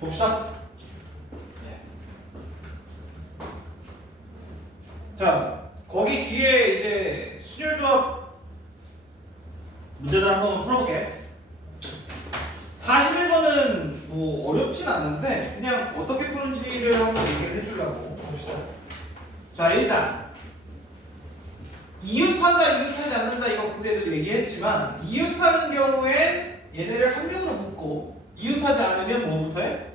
봅시다. 네. 자, 거기 뒤에 이제 순열조합 문제들 한번 풀어볼게. 41번은 뭐 어렵진 않은데 그냥 어떻게 푸는지를 한번 얘기를 해주려고 봅시다. 자, 일단 이웃한다, 이웃하지 않는다 이거 그때도 얘기했지만 이웃하는 경우엔 얘네를 한 명으로 묶고 이웃하지 않으면 뭐부터 해?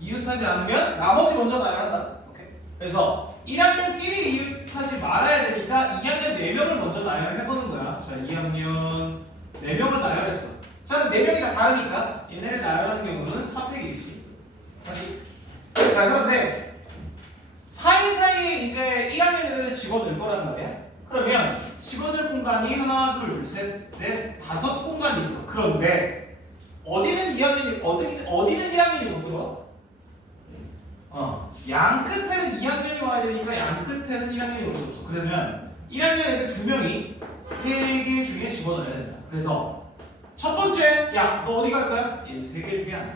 이웃하지 않으면 나머지 먼저 나열한다. 오케이. 그래서 1학년끼리 이웃하지 말아야 되니까 2학년 4명을 먼저 나열해보는 거야. 자, 2학년 4명을 나열했어. 자, 4명이 다 다르니까 얘네를 나열하는 경우는 4팩이지. 다시. 자, 그런데 사이사이에 이제 1학년 애들을 집어넣을 거란 말이야. 그러면 집어넣을 공간이 하나, 둘, 셋, 넷, 5 공간이 있어. 그런데 어디는 2학년이 어디는 1학년이 못 들어? 양 끝에는 2학년이 와야 되니까 양 끝에는 1학년이 올 수 없어. 그러면 1학년 애들 2명이 3개 중에 집어넣어야 된다. 그래서 첫 번째, 야, 너 어디 갈 거야? 얘 3개 중에 하나.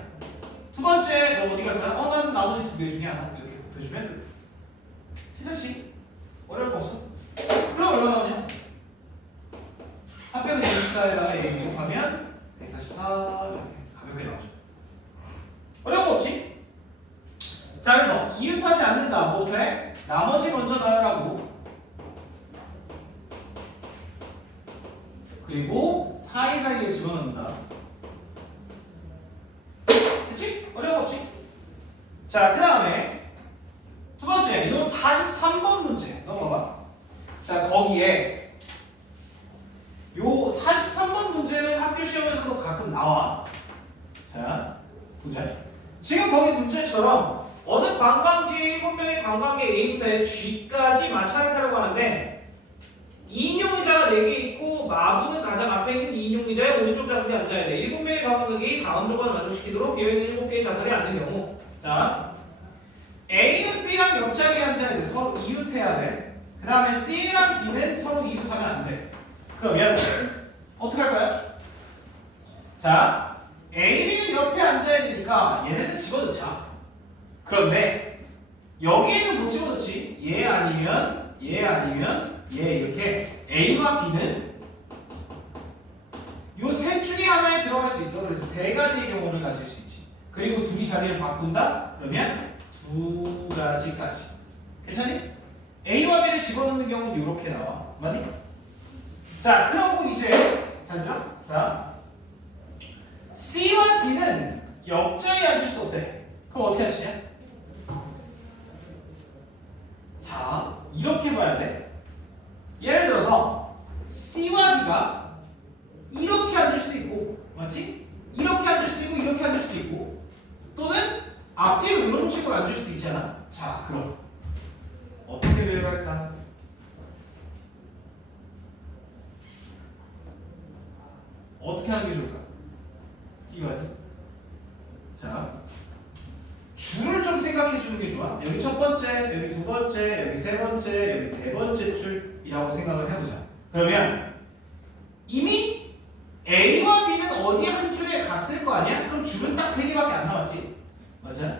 두 번째, 너 어디 갈 거야? 난 나머지 2개 중에 하나. 이렇게 곱해주면 끝. 희자씨, 어려울 거 없어. 그럼 얼마 나오냐? 4빼기 24에다가 A 곱하면 144 이렇게 가볍게 나오죠. 어려운 거 없지? 자, 그래서 이웃하지 않는다. 뭐부터 해? 나머지 먼저 나열하고 그리고 사이사이에 집어넣는다. 됐지? 어려운 거 없지? 자, 그 다음에 두 번째, 이거 43번 문제 넘어가. 자, 거기에 요 43번 문제는 학교 시험에서도 가끔 나와. 자, 보자. 지금 거기 문제처럼 어느 관광지 7명의 관광객 A부터 G까지 마차를 타려고 하는데 2인용 의자가 4개 있고 마부는 가장 앞에 있는 2인용 의자에 오른쪽 좌석에 앉아야 돼. 7명의 관광객이 다음 조건을 만족시키도록 비어있는 7개의 좌석에 앉는 경우, 자, A는 B랑 옆자리에 앉아야 돼. 서로 이웃해야 돼. 그 다음에 C랑 D는 서로 이웃하면 안 돼. 그러면 어떻게 할까요? 자, A, B는 옆에 앉아야 되니까 얘네는 집어넣자. 그런데 여기에는 못 집어넣지. 얘 아니면 얘 이렇게 A와 B는 요 셋 중에 하나에 들어갈 수 있어. 그래서 3가지의 경우를 가질 수 있지. 그리고 둘이 자리를 바꾼다? 그러면 2가지까지. 괜찮니? A와 B를 집어넣는 경우는 이렇게 나와. 맞니? 자, 그러고 이제 잘 들어? 자, C와 D는 옆자리에 앉을 수 없대. 그럼 어떻게 하시냐? 자, 이렇게 봐야 돼. 예를 들어서 C와 D가 이렇게 앉을 수도 있고, 맞지? 이렇게 앉을 수도 있고, 이렇게 앉을 수도 있고, 또는 앞뒤로 이런 식으로 앉을 수도 있잖아. 자, 그럼 어떻게 배열할까? 어떻게 하는 게 좋을까? C와 D. 자, 줄을 좀 생각해 주는 게 좋아. 여기 첫 번째, 여기 두 번째, 여기 세 번째, 여기 네 번째 줄이라고 생각을 해보자. 그러면 이미 A와 B는 어디 한 줄에 갔을 거 아니야? 그럼 줄은 딱 3개밖에 안 남았지. 맞아?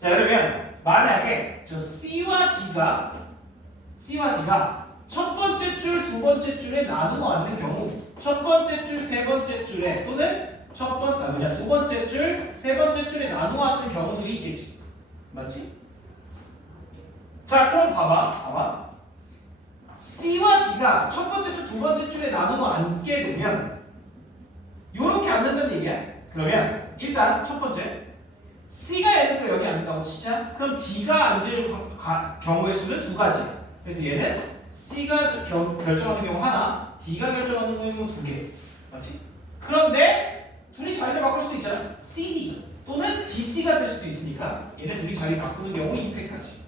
자, 그러면 만약에 저 C와 D가 첫 번째 줄, 두 번째 줄에 나누어 앉는 경우 첫 번째 줄, 세 번째 줄에 또는 두 번째 줄, 세 번째 줄에 나누어 앉는 경우도 있겠지. 맞지? 자, 그럼 봐봐. C와 D가 첫 번째 줄, 두 번째 줄에 나누어 앉게 되면 요렇게 앉는다는 얘기야. 그러면 일단 첫 번째 C가 예를 들어 여기 앉는다고 치자. 그럼 D가 앉을 경우의 수는 2가지. 그래서 얘는 C가 결정하는 경우 하나, D가 결정하는 경우 2개. 맞지? 그런데 둘이 자리를 바꿀 수도 있잖아. CD 또는 DC가 될 수도 있으니까 얘네 둘이 자리 바꾸는 경우 2팩까지.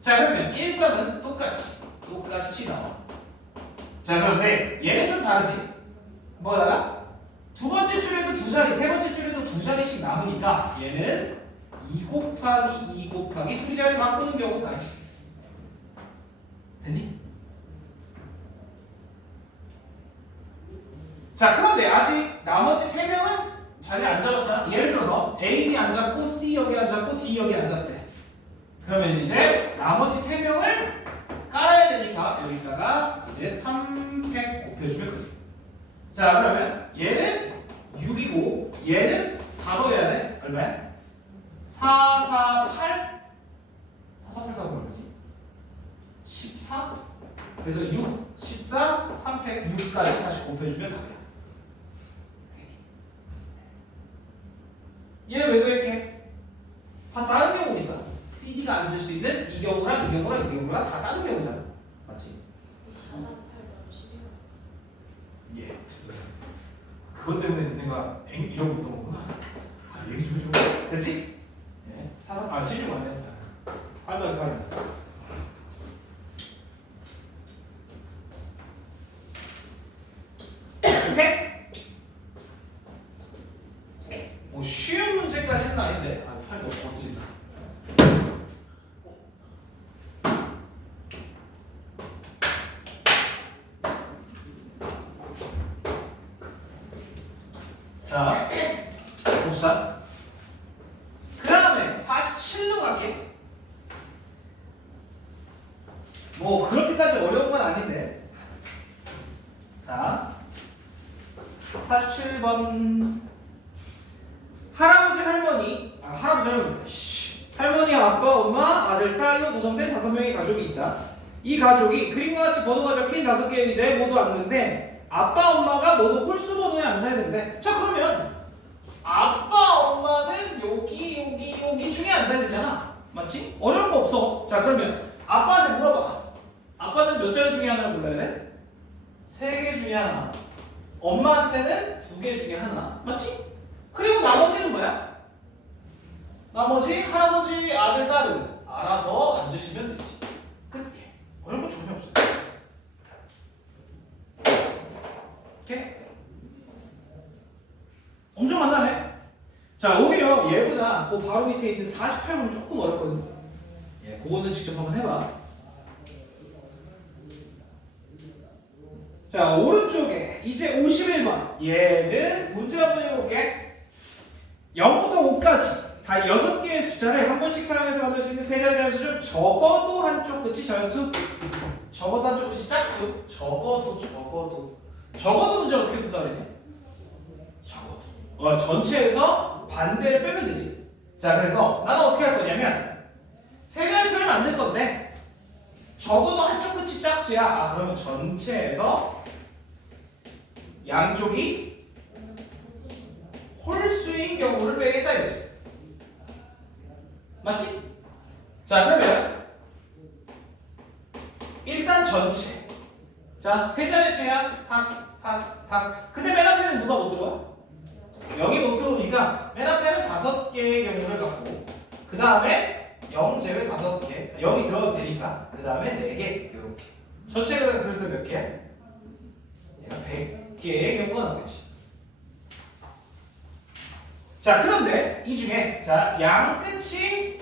자, 그러면 1, 3은 똑같이 나와. 자, 그런데 얘는 좀 다르지. 뭐가 달라? 두 번째 줄에도 2자리, 세 번째 줄에도 2자리씩 남으니까 얘는 2 곱하기 2 곱하기 둘이 자리 바꾸는 경우까지. 됐니? 자, 그런데 아직 나머지 3명은 자리 안 잡았잖아. 예를 들어서 A, B 안 잡고 C 여기 안 잡고 D 여기 안 잡대. 그러면 이제 나머지 3명을 깔아야 되니까 여기다가 이제 3팩 곱해주면 돼. 자, 그러면 얘는 6이고 얘는 다 더해야 돼. 얼마야? 4, 4, 8? 4, 4, 8, 4, 얼마지? 14? 그래서 6, 14, 3팩 6까지 다시 곱해주면 답이야. 얘는 왜 더할게? 다 다른 경우니까. CD가 앉을 수 있는 이 경우랑 이 경우랑 이 경우랑 다 다른 경우잖아. 맞지? 4, 3, 8 너무 쉽네요. 예. 그것 때문에 니네가 이런 것도 먹구나. 아, 얘기 좀 해줘. 됐지? 예. 4, 3, 16 맞네. 8 더하기 8. 오케이? 뭐 쉬운 문제까지는 아닌데. 아, 8도 없어지다. 자, 봅시다. 그 다음에 47로 갈게. 뭐 그렇게까지 어려운 건 아닌데. 자, 47번. 할머니, 아빠, 엄마, 아들, 딸로 구성된 5명의 가족이 있다. 이 가족이 그림과 같이 번호가 적힌 5개의 의자에 모두 앉는데 아빠, 엄마가 모두 홀수 번호에 앉아야 된대. 자, 그러면 아빠, 엄마는 여기 중에 앉아야 되잖아. 맞지? 어려운 거 없어. 자, 그러면 아빠한테 물어봐. 아빠는 몇 자리 중에 하나를 골라야 돼? 3개 중에 하나. 엄마한테는 2개 중에 하나. 맞지? 그리고 나머지는 뭐야? 나머지 할아버지, 아들, 딸은 알아서 앉으시면 되지. 끝. 어려운 거 전혀 없어. 오케이? 엄청 간단해. 자, 오히려 얘보다 그 바로 밑에 있는 48번 조금 어렵거든. 예, 그거는 직접 한번 해봐. 자, 오른쪽에 이제 51번. 얘는 문제 한번 읽어볼게. 0부터 5까지 다 6개의 숫자를 한 번씩 사용해서 만들 수 있는 세 자리 자연수 중 적어도 한쪽 끝이 자연수, 적어도 한쪽 끝이 짝수, 적어도 문제 어떻게 푼다 그랬냐? 적어도. 전체에서 반대를 빼면 되지. 자, 그래서 나는 어떻게 할 거냐면 세 자릿수를 만들 건데 적어도 한쪽 끝이 짝수야. 아, 그러면 전체에서 양쪽이 홀수인 경우를 빼겠다 이거지. 맞지? 자, 그러면 일단 전체. 자, 세 자릿수야. 탁. 근데 맨 앞에는 누가 못 들어와? 0이 못 들어오니까 맨 앞에는 5개의 경우를 갖고 그 다음에 0 제외 5개. 0이 들어도 되니까 그 다음에 4개 이렇게. 전체가 그래서 몇 개야? 얘가 100개의 경우가 나오겠지. 자, 그런데 이 중에 자, 양 끝이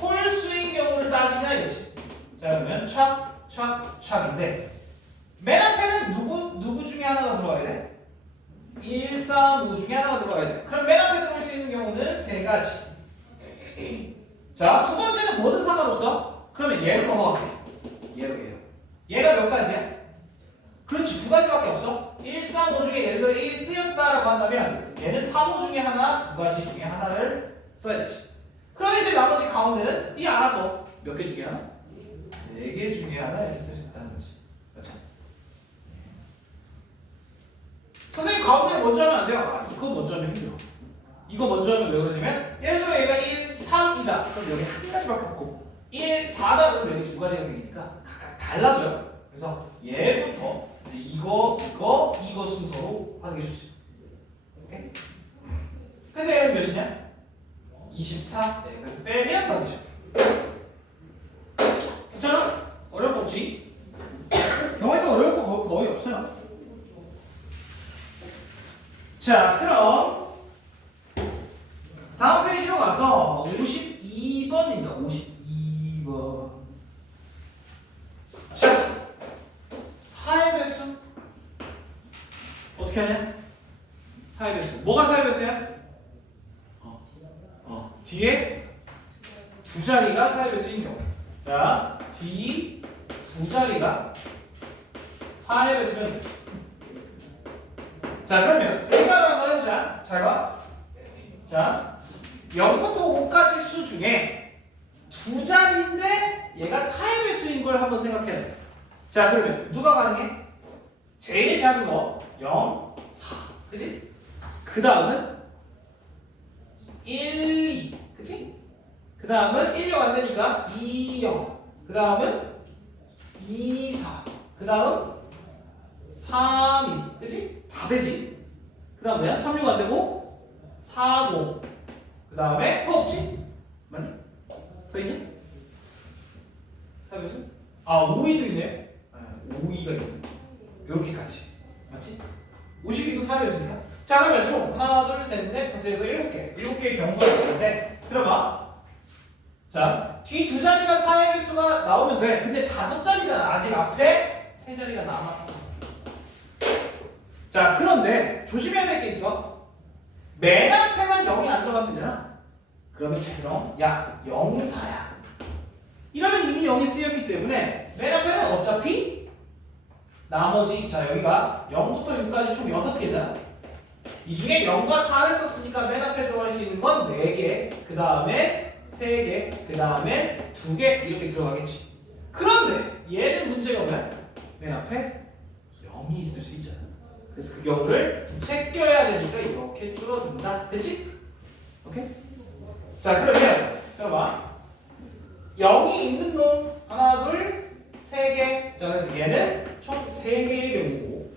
홀수인 경우를 따지자 이거지. 자, 그러면 촥인데 맨 앞에는 누구 중에 하나가 들어와야 돼? 1, 3, 5 중에 하나가 들어와야 돼. 그럼 맨 앞에 들어올 수 있는 경우는 3가지. 자, 두 번째는 뭐든 상관없어. 그러면 얘로 넘어갈게. 얘로. 얘가 몇 가지야? 그렇지, 2가지밖에 없어. 1, 3, 5 중에 예를 들어 1이 쓰였다라고 한다면 얘는 3, 5 중에 하나, 2가지 중에 하나를 써야 되지. 그럼 이제 나머지 가운데는 네 알아서 몇 개 중에 하나? 4개 중에 하나 이렇게 쓸 수 있다는 거지. 그렇죠? 선생님 가운데를 먼저 하면 안 돼요. 아, 이거 먼저 하면 힘들어. 이거 먼저 하면 왜 그러냐면 예를 들어 얘가 1, 3이다. 그럼 여기 한 가지밖에 없고 1, 4다. 그럼 여기 2가지가 생기니까 각각 달라져요. 그래서 얘부터 이제 이거 순서로 하는 게 좋지. 오케이? 그래서 얘는 몇이냐? 24. 네, 그래서 빼면 답이죠. 괜찮아? 어려운 거 없지? 영어에서 어려운 거 거의 없어요. 자, 그럼 다음 페이지로 가서 52번입니다. 52번. 자, 4의 배수 어떻게 하냐? 사의 배수. 뭐가 사의 배수야? 뒤에 두 자리가 사의 배수인 경우. 자, 뒤 두 자리가 사의 배수면 돼. 자, 그러면 생각을 한번 해보자. 잘 봐. 자, 0부터 5까지 수 중에 두 자리인데 얘가 사의 배수인 걸 한번 생각해야 돼. 자, 그러면 누가 가능해? 제일 작은 거 0, 4. 그치? 그 다음은 1, 2. 그치? 그 다음은 1, 0 안 되니까 2, 0. 그 다음은 2, 4. 그 다음 3, 2. 그치? 다 되지? 그 다음 뭐야? 3, 6 안 되고 4, 5. 그 다음에 더 없지? 맞니? 더 있냐? 4배수? 아, 5위도 있네. 5위가 있네. 이렇게까지. 맞지? 52도 4배수니까. 자, 그러면 총 하나, 둘, 셋, 넷, 다섯, 여섯, 7개. 7개의 경우가 있는데 들어봐. 자, 뒤 두 자리가 4의 배수가 나오면 돼. 근데 5자리잖아. 아직 앞에 3자리가 남았어. 자, 그런데 조심해야 될 게 있어. 맨 앞에만 0이 안 들어가면 되잖아. 그러면 잘 들어. 야, 0, 4야. 이러면 이미 0이 쓰였기 때문에 맨 앞에는 어차피 나머지, 자, 여기가 0부터 6까지 총 6개잖아. 이 중에 0과 4를 썼으니까 맨 앞에 들어갈 수 있는 건 4개, 그 다음에 3개, 그 다음에 2개 이렇게 들어가겠지. 그런데 얘는 문제가 뭐야? 맨 앞에 0이 있을 수 있잖아. 그래서 그 경우를 챙겨야 되니까 이렇게 줄어든다. 됐지? 오케이? 자, 그러면 봐봐. 0이 있는 놈 하나, 둘, 3개. 자, 그래서 얘는 총 3개의 경우고,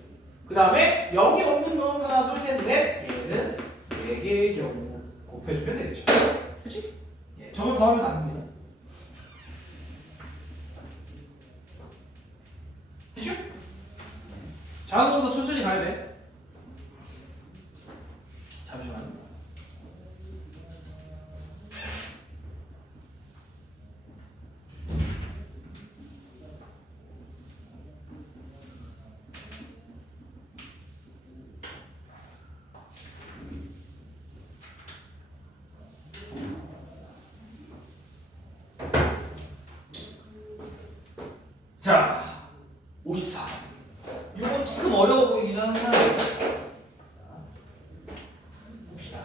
그 다음에 0이 없는 놈 하나, 둘, 셋, 넷. 얘는 4개의 경우 곱해주면 되겠죠. 그치? 예, 저걸 더하면 답입니다. 됐죠? 작은 놈도 천천히 가야 돼. 잠시만. 자, 54. 이거 조금 어려워 보이긴 하는데 봅시다.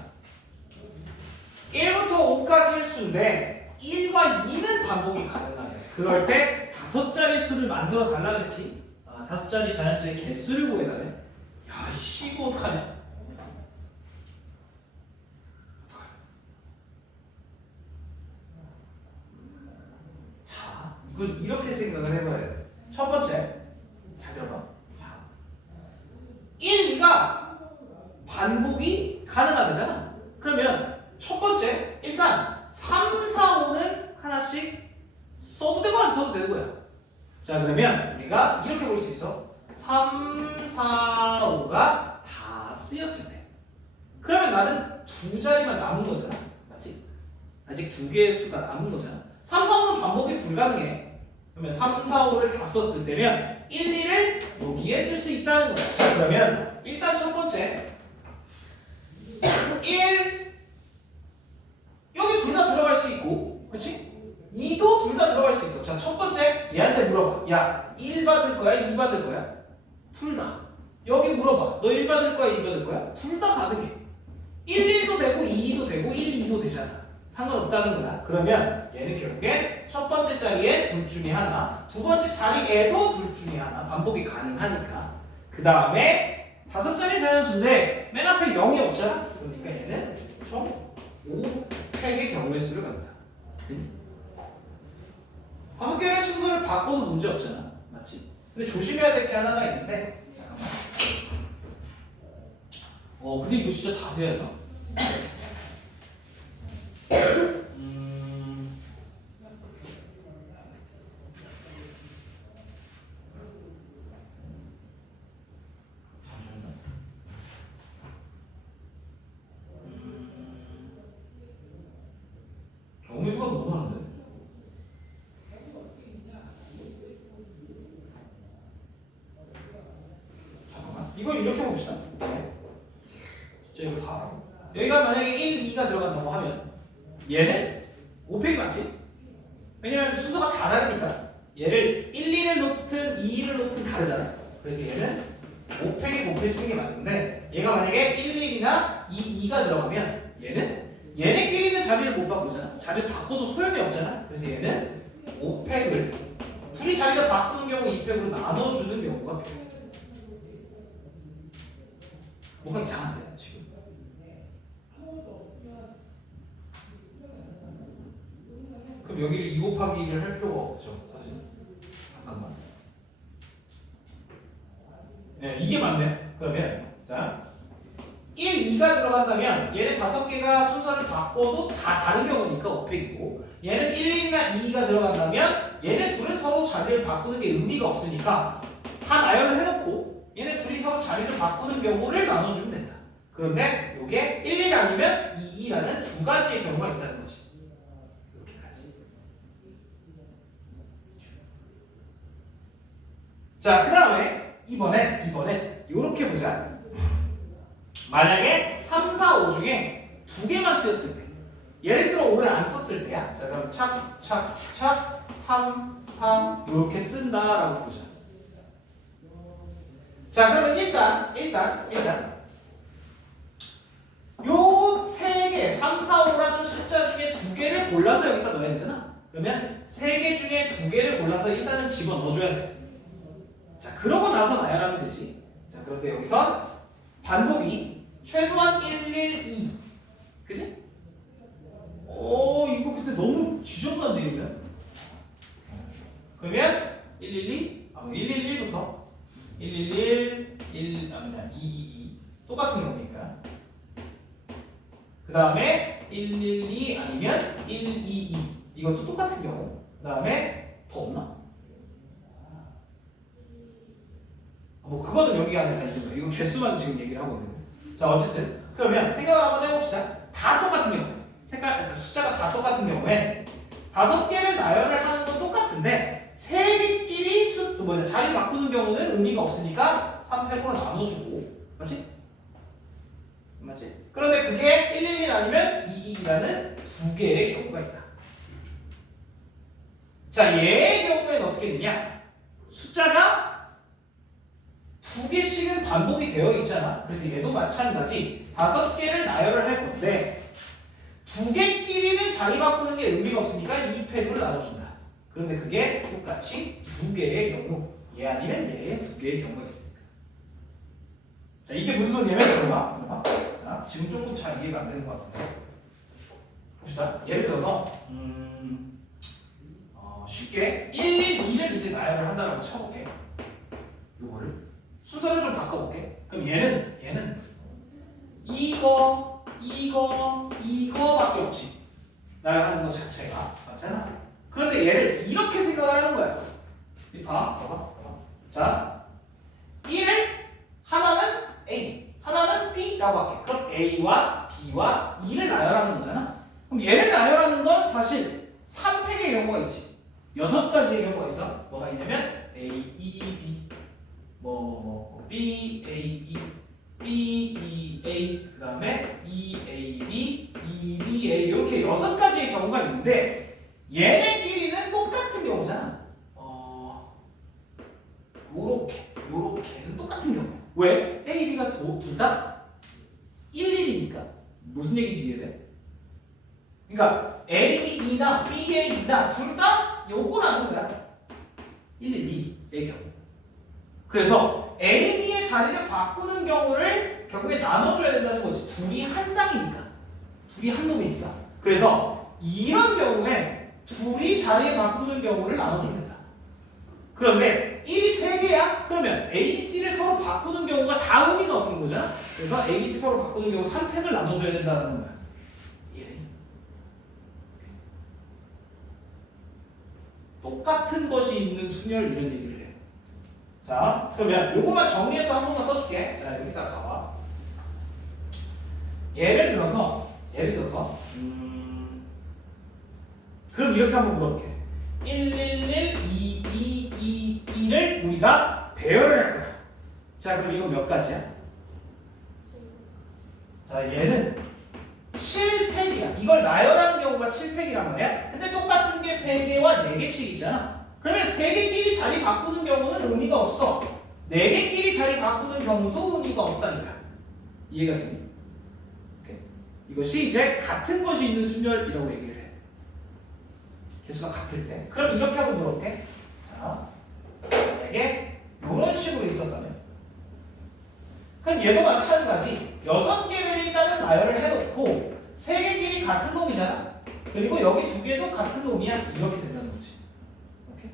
1부터 5까지의 수인데 1과 2는 반복이 가능하네. 그럴 때 5자리 수를 만들어 달라 그랬지. 5자리 자연수의 개수를 구해달래. 야, 이씨, 이거 어떡하냐? 자, 이건 이렇게 생각을 해봐야 돼. 첫 번째, 잘 들어봐. 자, 1, 2가 반복이 가능하다잖아. 그러면 첫 번째, 일단 3, 4, 5는 하나씩 써도 되고 안 써도 되는 거야. 자, 그러면 우리가 이렇게 볼 수 있어. 3, 4, 5가 다 쓰였을 때. 그러면 나는 두 자리만 남은 거잖아. 맞지? 아직 두 개의 수가 남은 거잖아. 3, 4, 5는 반복이 불가능해. 그러면 3, 4, 5를 다 썼을 때면 1, 2를 여기에 쓸 수 있다는 거야. 자, 그러면 일단 첫 번째 1 여기 둘 다 들어갈 수 있고, 그렇지? 2도 둘 다 들어갈 수 있어. 자, 첫 번째 얘한테 물어봐. 야, 1 받을 거야? 2 받을 거야? 둘 다. 여기 물어봐. 너 1 받을 거야? 2 받을 거야? 둘 다 가능해. 1, 1도 되고 2, 2도 되고 1, 2도 되잖아. 상관없다는 거야. 그러면 얘는 결국에 첫 번째 자리에 둘 중에 하나, 두 번째 자리에도 둘 중에 하나 반복이 가능하니까. 그 다음에 5자리 자연수인데 맨 앞에 0이 없잖아. 그러니까 얘는 총 5팩의 경우의 수를 갖는다. 5개의 순서를 바꿔도 문제 없잖아. 맞지? 근데 조심해야 될 게 하나가 있는데, 잠깐만. 근데 이거 진짜 다 세야 돼. 경우의 수가 너무 많은데? 잠깐만. 이걸 이렇게 봅시다. 자, 이거 다 알아. 여기가 만약에 1, 2가 들어간다고 하면 얘는 5팩이 맞지? 왜냐면 순서가 다 다르니까. 얘를 1, 2를 놓든 2, 2를 놓든 다르잖아. 그래서 얘는 5팩이 곱해지는 게 맞는데 얘가 만약에 1, 1이나 2, 2가 들어가면 얘네끼리는 자리를 못 바꾸잖아. 자리를 바꿔도 소용이 없잖아. 그래서 얘는 5팩을 둘이 자리를 바꾸는 경우 2팩으로 나눠주는 경우가 필요해. 뭔가 이상한데 지금. 그럼 여기를 2 곱하기 1을 할 필요가 없죠. 사실. 잠깐만. 네, 이게 맞네. 그러면 자 1, 2가 들어간다면 얘네 5개가 순서를 바꿔도 다 다른 경우니까 5팩이고 얘는 1, 1이나 2가 들어간다면 얘네 둘은 서로 자리를 바꾸는 게 의미가 없으니까 다 나열을 해놓고 얘네 둘이 서로 자리를 바꾸는 경우를 나눠주면 된다. 그런데 이게 1, 1 아니면 2, 2라는 두 가지의 경우가 있다는 거지. 이렇게까지. 자, 그 다음에 이번에 이렇게 보자. 만약에 3, 4, 5 중에 2개만 쓰였을 때 예를 들어 5를 안 썼을 때야. 자, 그럼 착 3, 3 이렇게 쓴다라고 보자. 자, 그러면 일단 요 3개 3, 4, 5라는 숫자 중에 2개를 골라서 여기다 넣어야 되잖아. 그러면 3개 중에 2개를 골라서 일단은 집어넣어줘야 돼. 자, 그러고 나서 나열하면 되지. 자, 그런데 여기서 반복이 최소한 1, 1, 2 그지? 이거 근데 너무 지저분한데 이러면? 그러면 1, 1, 2 1, 1, 1부터 1, 1, 1 아니야 2, 2, 2 똑같은 경우니까 그 다음에 1, 1, 2 아니면 1, 2, 2 이것도 똑같은 경우 그 다음에 더 없나? 뭐 그거는 여기 안에 다 있는 거예요. 이거 개수만 지금 얘기를 하고 있는 거예요. 자, 어쨌든 그러면 생각을 한번 해봅시다. 다 똑같은 경우 숫자가 다 똑같은 경우에 5개를 나열을 하는 건 똑같은데 3개끼리 자리 바꾸는 경우는 의미가 없으니까 3팩으로 나눠주고 맞지? 맞지? 그런데 그게 1, 1, 1 아니면 2, 2라는 2개의 경우가 있다. 자, 얘의 경우에는 어떻게 되냐? 숫자가 2개씩은 반복이 되어 있잖아. 그래서 얘도 마찬가지 5개를 나열을 할 건데 2개끼리는 자리 바꾸는 게 의미가 없으니까 2팩으로 나눠준다. 그런데 그게 똑같이 2개의 경우 얘 아니면 얘의 2개의 경우가 있으니까. 자, 이게 무슨 소리냐면 들어봐. 자, 지금 조금 잘 이해가 안 되는 것 같은데 봅시다. 예를 들어서 쉽게 1, 1, 2를 이제 나열을 한다라고 쳐볼게. 요거를 순서를 좀 바꿔볼게. 그럼 얘는 이거밖에 없지. 나열하는 것 자체가 맞잖아. 그런데 얘를 이렇게 생각을 하는 거야. 봐봐. 자, 1을 하나는 A, 하나는 B라고 할게. 그럼 A와 B와 2를 나열하는 거잖아. 그럼 얘를 나열하는 건 사실 3팩의 경우가 있지. 6가지의 경우가 있어. 뭐가 있냐면 A, E, B, B, A, E, B, E, A, 그 다음에 E, A, B, E, B, A 이렇게 6가지의 경우가 있는데 얘네끼리는 똑같은 경우잖아. 요렇게는 똑같은 경우. 왜? A, B가 둘 다 1, 1이니까. 무슨 얘기인지 이해돼? 그러니까 A, B, E나 B, A, E나 둘 다 요거라는 거야. 1, 1, 2의 경우. 그래서 A, B의 자리를 바꾸는 경우를 결국에 나눠줘야 된다는 거지. 둘이 한 쌍이니까. 둘이 한 놈이니까. 그래서 이런 경우에 둘이 자리를 바꾸는 경우를 나눠주면 된다. 그런데 1이 3개야? 그러면 A, B, C를 서로 바꾸는 경우가 다 의미가 없는 거잖아. 그래서 A, B, C 서로 바꾸는 경우 3팩을 나눠줘야 된다는 거야. 이해돼? 똑같은 것이 있는 순열 이런 얘기를 해. 자, 그러면 요거만 정리해서 한 번만 써줄게. 자, 여기다 봐봐. 예를 들어서 그럼 이렇게 한번 물어볼게. 1, 1, 1, 2, 2, 2, 2를 우리가 배열을 할 거야. 자, 그럼 이거 몇 가지야? 자, 얘는 7팩이야. 이걸 나열하는 경우가 7팩이란 말이야. 근데 똑같은 게 3개와 4개씩이잖아. 그러면 3개끼리 자리 바꾸는 경우는 의미가 없어. 4개끼리 자리 바꾸는 경우도 의미가 없다 이거야. 이해가 되니? 오케이. 이것이 이제 같은 것이 있는 순열이라고 얘기를 해. 개수가 같을 때. 그럼 이렇게 하고 물어볼게. 자, 만약에 이런 식으로 있었다면 그럼 얘도 마찬가지 6개를 일단은 나열을 해놓고 3개끼리 같은 놈이잖아. 그리고 여기 2개도 같은 놈이야. 이렇게 된다는 거지. 오케이?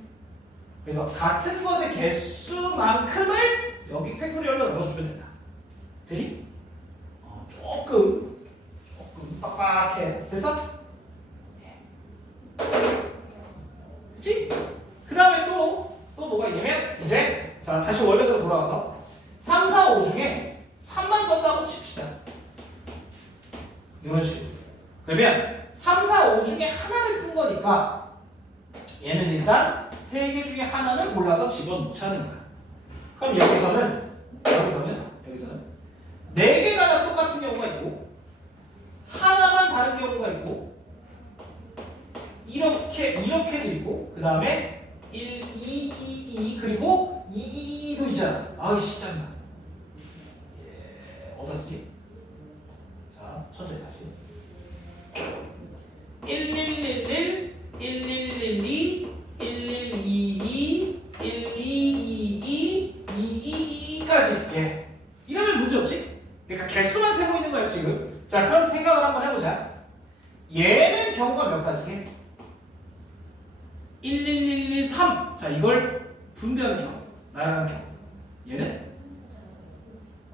그래서 같은 것의 개수만큼을 여기 팩토리얼로 넣어주면 된다. 되니? 조금 빡빡해. 됐어? 그치? 그 다음에 또 뭐가 있냐면 이제 자 다시 원래대로 돌아와서 3, 4, 5 중에 3만 썼다고 칩시다. 이런 식으로. 그러면 3, 4, 5 중에 하나를 쓴 거니까 얘는 일단 3개 중에 하나는 골라서 집어넣자는 거야. 그럼 여기서는 4개가 다 똑같은 경우가 있고 하나만 다른 경우가 있고 이렇게도 있고 그 다음에 1, 2, 2, 2 그리고 2, 2도 있잖아. 아이씨 짱나. 어디다 쓰기? 자 천천히 다시 1111 1112 1122 1222 222까지 예 이러면 문제 없지? 그러니까 개수만 세고 있는 거야 지금. 자 그럼 생각을 한번 해보자. 얘는 경우가 몇 가지게? 11113. 자 이걸 분배하는 경우, 나열하는 경우. 얘는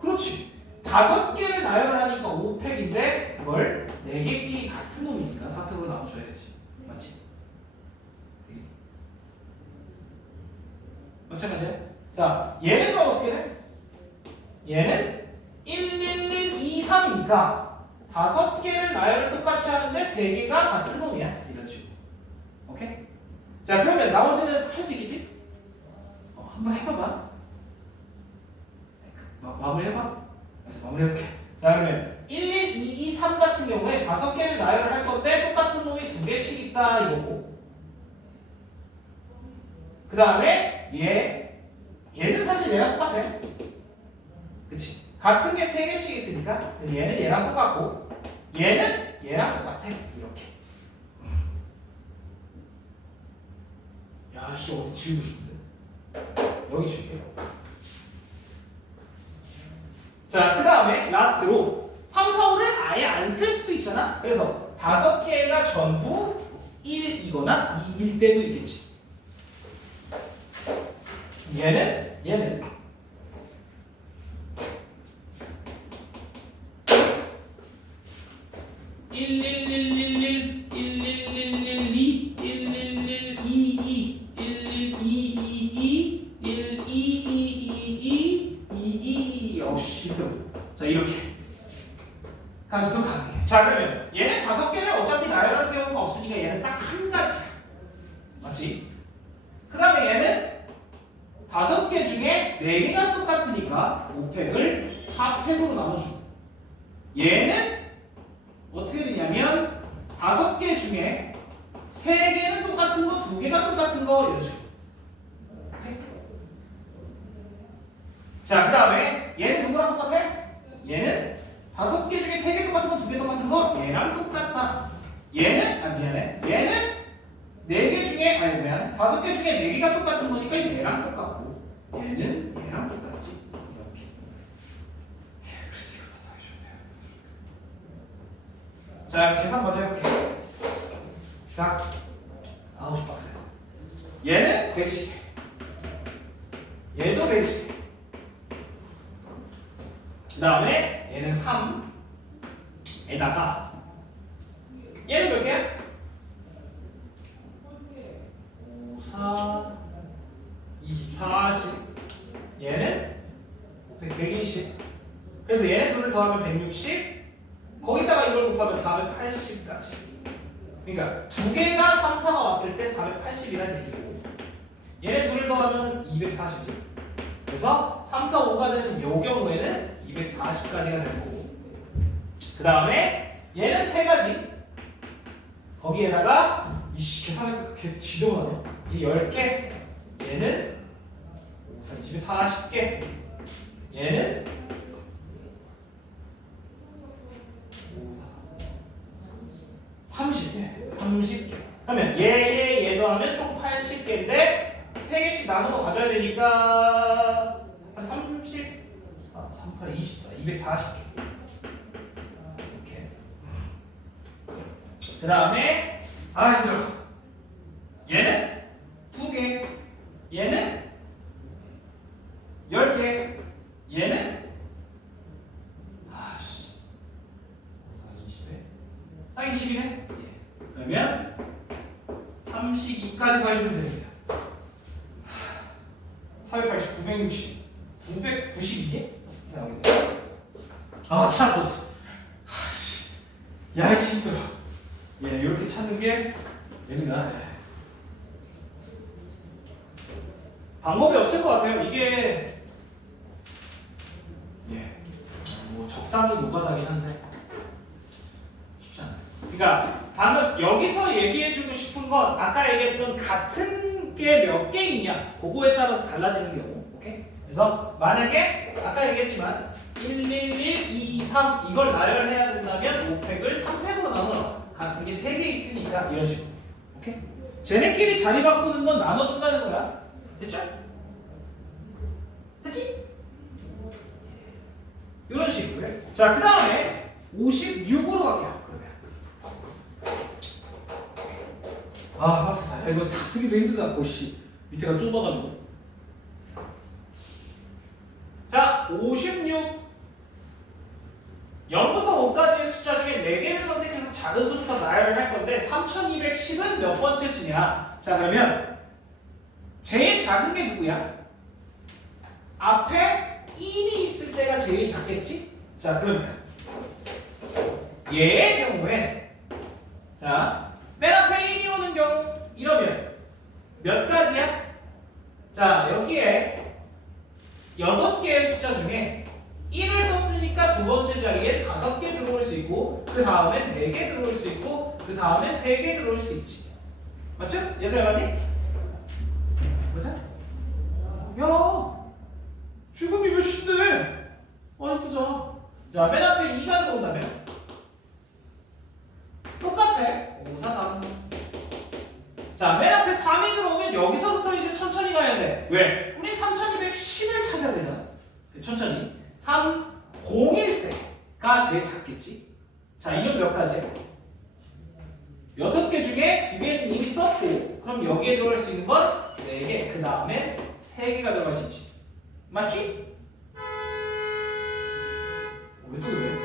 그렇지. 5개를 나열을 하니까 5팩인데 그걸 4개끼리 같은 놈이니까 4팩으로 나눠줘야지. 맞지? 마찬가지야. 자 얘는 그럼 어떻게 돼? 얘는 11123이니까 5개를 나열을 똑같이 하는데 3개가 같은 놈이야. 이런 식으로. 오케이? 자 그러면 나머지는 할 수 있겠지? 한번 해봐봐. 마무리해봐. 알았어, 마무리해볼게. 자 그러면 11223 같은 경우에 5개를 나열을 할 건데 똑같은 놈이 2개씩 있다 이거고 그 다음에 얘는 사실 얘랑 똑같아. 그치? 같은 게 3개씩 있으니까 얘는 얘랑 똑같고 얘는 얘랑 똑같아. 이렇게. 야씨 어디 지우고 싶은데? 여기 지울게. 자 그 다음에 라스트로 3, 4, 5를 아예 안 쓸 수도 있잖아. 그래서 5개가 전부 1이거나 2일 때도 있겠지. 얘는 1111 1111 1111 1122 1122 1222 어씨 자 이렇게 가수도 가능해. 자 그러면 얘는 5개를 어차피 나열하는 경우가 없으니까 얘는 딱 한 가지야. 맞지? 그 다음에 얘는 5개 중에 4개가 똑같으니까 5팩을 4팩으로 나눠주고 얘는 어떻게 되냐면 5개 중에 3개는 똑같은 거 2개가 똑같은 거 이런 식으로. 오케이? 자 그 다음에 얘는 누구랑 똑같아? 얘는 5개 중에 3개 똑같은 거 2개 똑같은 거 얘랑 똑같다. 얘는 얘는 4개 중에 5개 중에 4개가 똑같은 거니까 얘랑 똑같고 얘는 얘랑 똑같지. 이렇게. 그래서 이거 다 해줘야 돼. 자 계산 먼저 해볼게. 자 아우 빡세. 얘는 120. 얘도 120. 그 다음에 얘는 3에다가 얘는 몇 개야? 5, 4, 20, 40 얘는 120 그래서 얘네 둘을 더하면 160 거기다가 이걸 곱하면 480까지 그러니까 2개가 3, 4가 왔을 때 480이라는 얘기고 얘네 둘을 더하면 240이지 그래서 3, 4, 5가 되는 요 경우에는 240까지가 될 거고 그 다음에 얘는 세 가지 거기에다가 이씨 계산하니까 개 지저분하네 이 10개 얘는 240개 얘는 30개 그러면 얘도 하면 총 80개인데 3개씩 나누고 가져야 되니까 30 38, 24, 240개 이렇게 그 다음에 힘들어 얘는 2개 얘는 10개 얘는 20에 딱 20이네 그러면 32까지 더해주면 됩니다 480, 960 992개? 찾았어 야 이씨 힘들어 이렇게 찾는 게 얘입니다 방법이 없을 것 같아요 이게 뭐 적당히 노가다긴 한데 쉽지 않아요 그러니까 방금 여기서 얘기해주고 싶은 건 아까 얘기했던 같은 게 몇 개 있냐 그거에 따라서 달라지는 경우 오케이? 그래서 만약에 아까 얘기했지만 111, 2, 3 이걸 나열해야 된다면 5팩을 3팩으로 나눠 같은 게 3개 있으니까 이런 식으로 오케이? 쟤네끼리 자리 바꾸는 건 나눠준다는 거야 됐죠? 됐지? 이런 식으로 자 그 다음에 56으로 갈게요 맞다. 이거 다 쓰기도 힘들다. 고씨 밑에가 좁아가지고. 자, 56. 0부터 5까지의 숫자 중에 4개를 선택해서 작은 수부터 나열을 할 건데 3210은 몇 번째 수냐? 자, 그러면 제일 작은 게 누구야? 앞에 1이 있을 때가 제일 작겠지? 자, 그러면 얘의 경우에 자. 맨 앞에 1이 오는 경우 이러면 몇 가지야? 자 여기에 6개의 숫자 중에 1을 썼으니까 두 번째 자리에 5개 들어올 수 있고 그 다음에 4개 들어올 수 있고 그 다음에 3개 들어올 수 있지 맞죠? 예서연이? 맞아? 야 지금이 몇 시인데 보자 자 맨 앞에 2가 들어온다면 똑같아 5, 4, 3 자, 맨 앞에 3이 들어오면 여기서부터 이제 천천히 가야 돼 왜? 우리 3210을 찾아야 되잖아 천천히 3, 0일 때가 제일 작겠지 자, 이건 몇 가지야? 6개 중에 2개는 이미 썼고 그럼 여기에 들어갈 수 있는 건 4개 그 다음에 3개가 들어갈 수 있지 맞지? 왜 또 그래?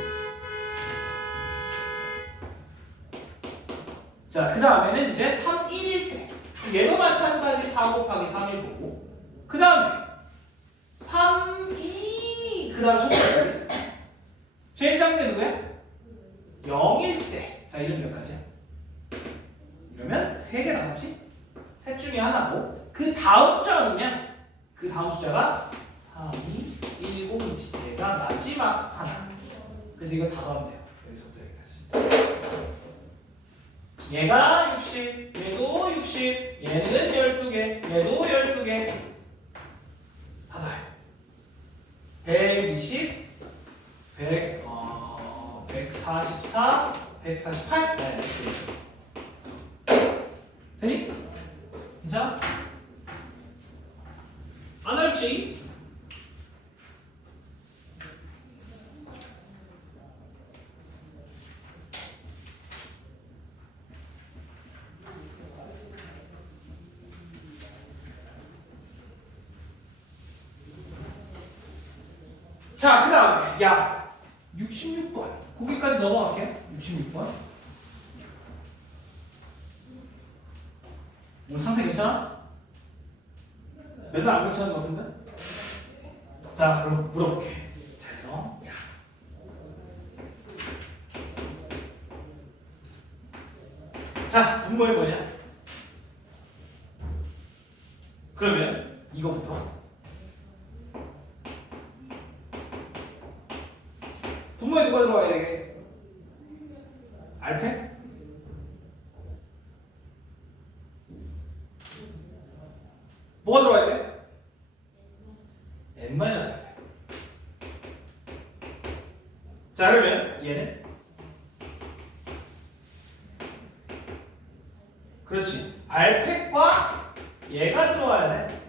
자, 그 다음에는 이제 3, 1일 때 얘도 마찬가지 4 곱하기 3일 거고 그 다음에 3, 2 그 다음 첫째 제일 작은 게 누구야? 0일 때 자, 이러면 몇 가지야? 이러면 3개 나왔지? 셋 중에 하나고 그 다음 숫자가 누구냐? 그 다음 숫자가 3, 2, 1, 0이지 얘가 마지막 하나 그래서 이거 다 넣으면 돼요 여기서부터 여기까지 얘가 60, 얘도 60, 얘는 12개, 얘도 12개 하나요 120, 144, 148 네, 되니? 괜찮아? 안 어렵지? 자, 그 다음에 야 66번 거기까지 넘어갈게 66번 오늘 상태 괜찮아? 매도 안 괜찮은 것 같은데? 자, 그럼 물어볼게 잘해서 야 자, 분모의 뭐냐? 그러면 이거부터 분모에 누가 들어와야 되게? 알페? 뭐가 들어와야 돼? n-알페. 자 그러면 얘는? 그렇지. 알팩과 얘가 들어와야 돼.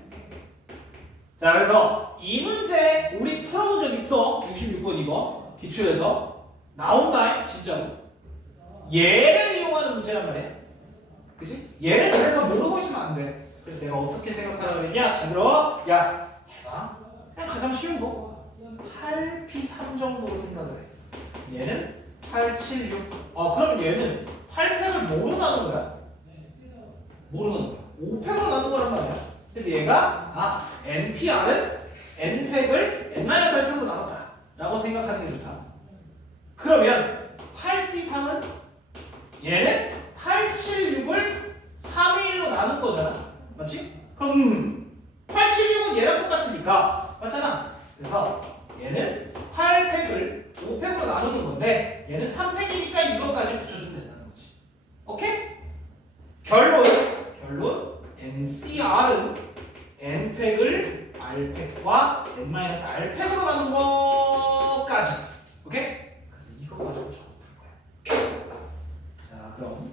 자 그래서 이 문제 우리 풀어본 적 있어. 66번 이거 기출에서 나온다 진짜로. 얘를 이용하는 문제란 말이야. 그치? 얘를 그래서 모르고 있으면 안 돼. 그래서 내가 어떻게 생각하라고 그랬냐? 잘 들어. 야 해봐. 그냥 가장 쉬운 거 8P3 정도로 생각을 해. 얘는 8, 7, 6. 그럼 얘는 8팩을 뭐로 나눈 거야? 모르는 거야. 5팩으로 나눈 거란 말이야. 그래서 얘가 NPR은 N팩을 N-R팩으로 나눴다 라고 생각하는 게 좋다. 그러면 8C3은 얘는 8, 7, 6을 3의 1로 나눈 거잖아. 맞지? 그럼 8, 7, 6은 얘랑 똑같으니까 맞잖아. 그래서 얘는 8팩을 5팩으로 나누는 건데 얘는 3팩이니까 이거까지 붙여주면 된다는 거지. 오케이? 결론 NCR은 N팩을 R팩과 N-R팩으로 나눈 거까지. 오케이? 그래서 이거 가지고 저거 풀 거야. 자 그럼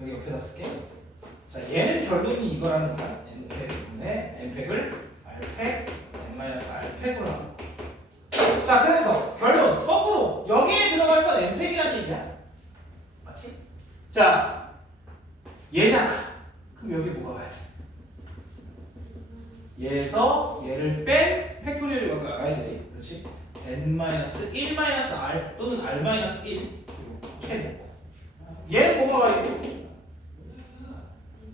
여기 옆에다 쓸게. 자 얘는 결론이 이거라는 거야. N팩을 R팩, N-R팩으로 나눈 거. 자 그래서 결론 거꾸로 여기에 들어갈 건 N팩이라는 얘기야. 맞지? 자 얘잖아. 그럼 여기 뭐가 와야 돼? 얘에서 얘를 뺀 팩토리얼이 와야 되지. 그렇지? n-1-r 또는 r-1 이렇게 놓고 얘는 뭐가 와야 돼?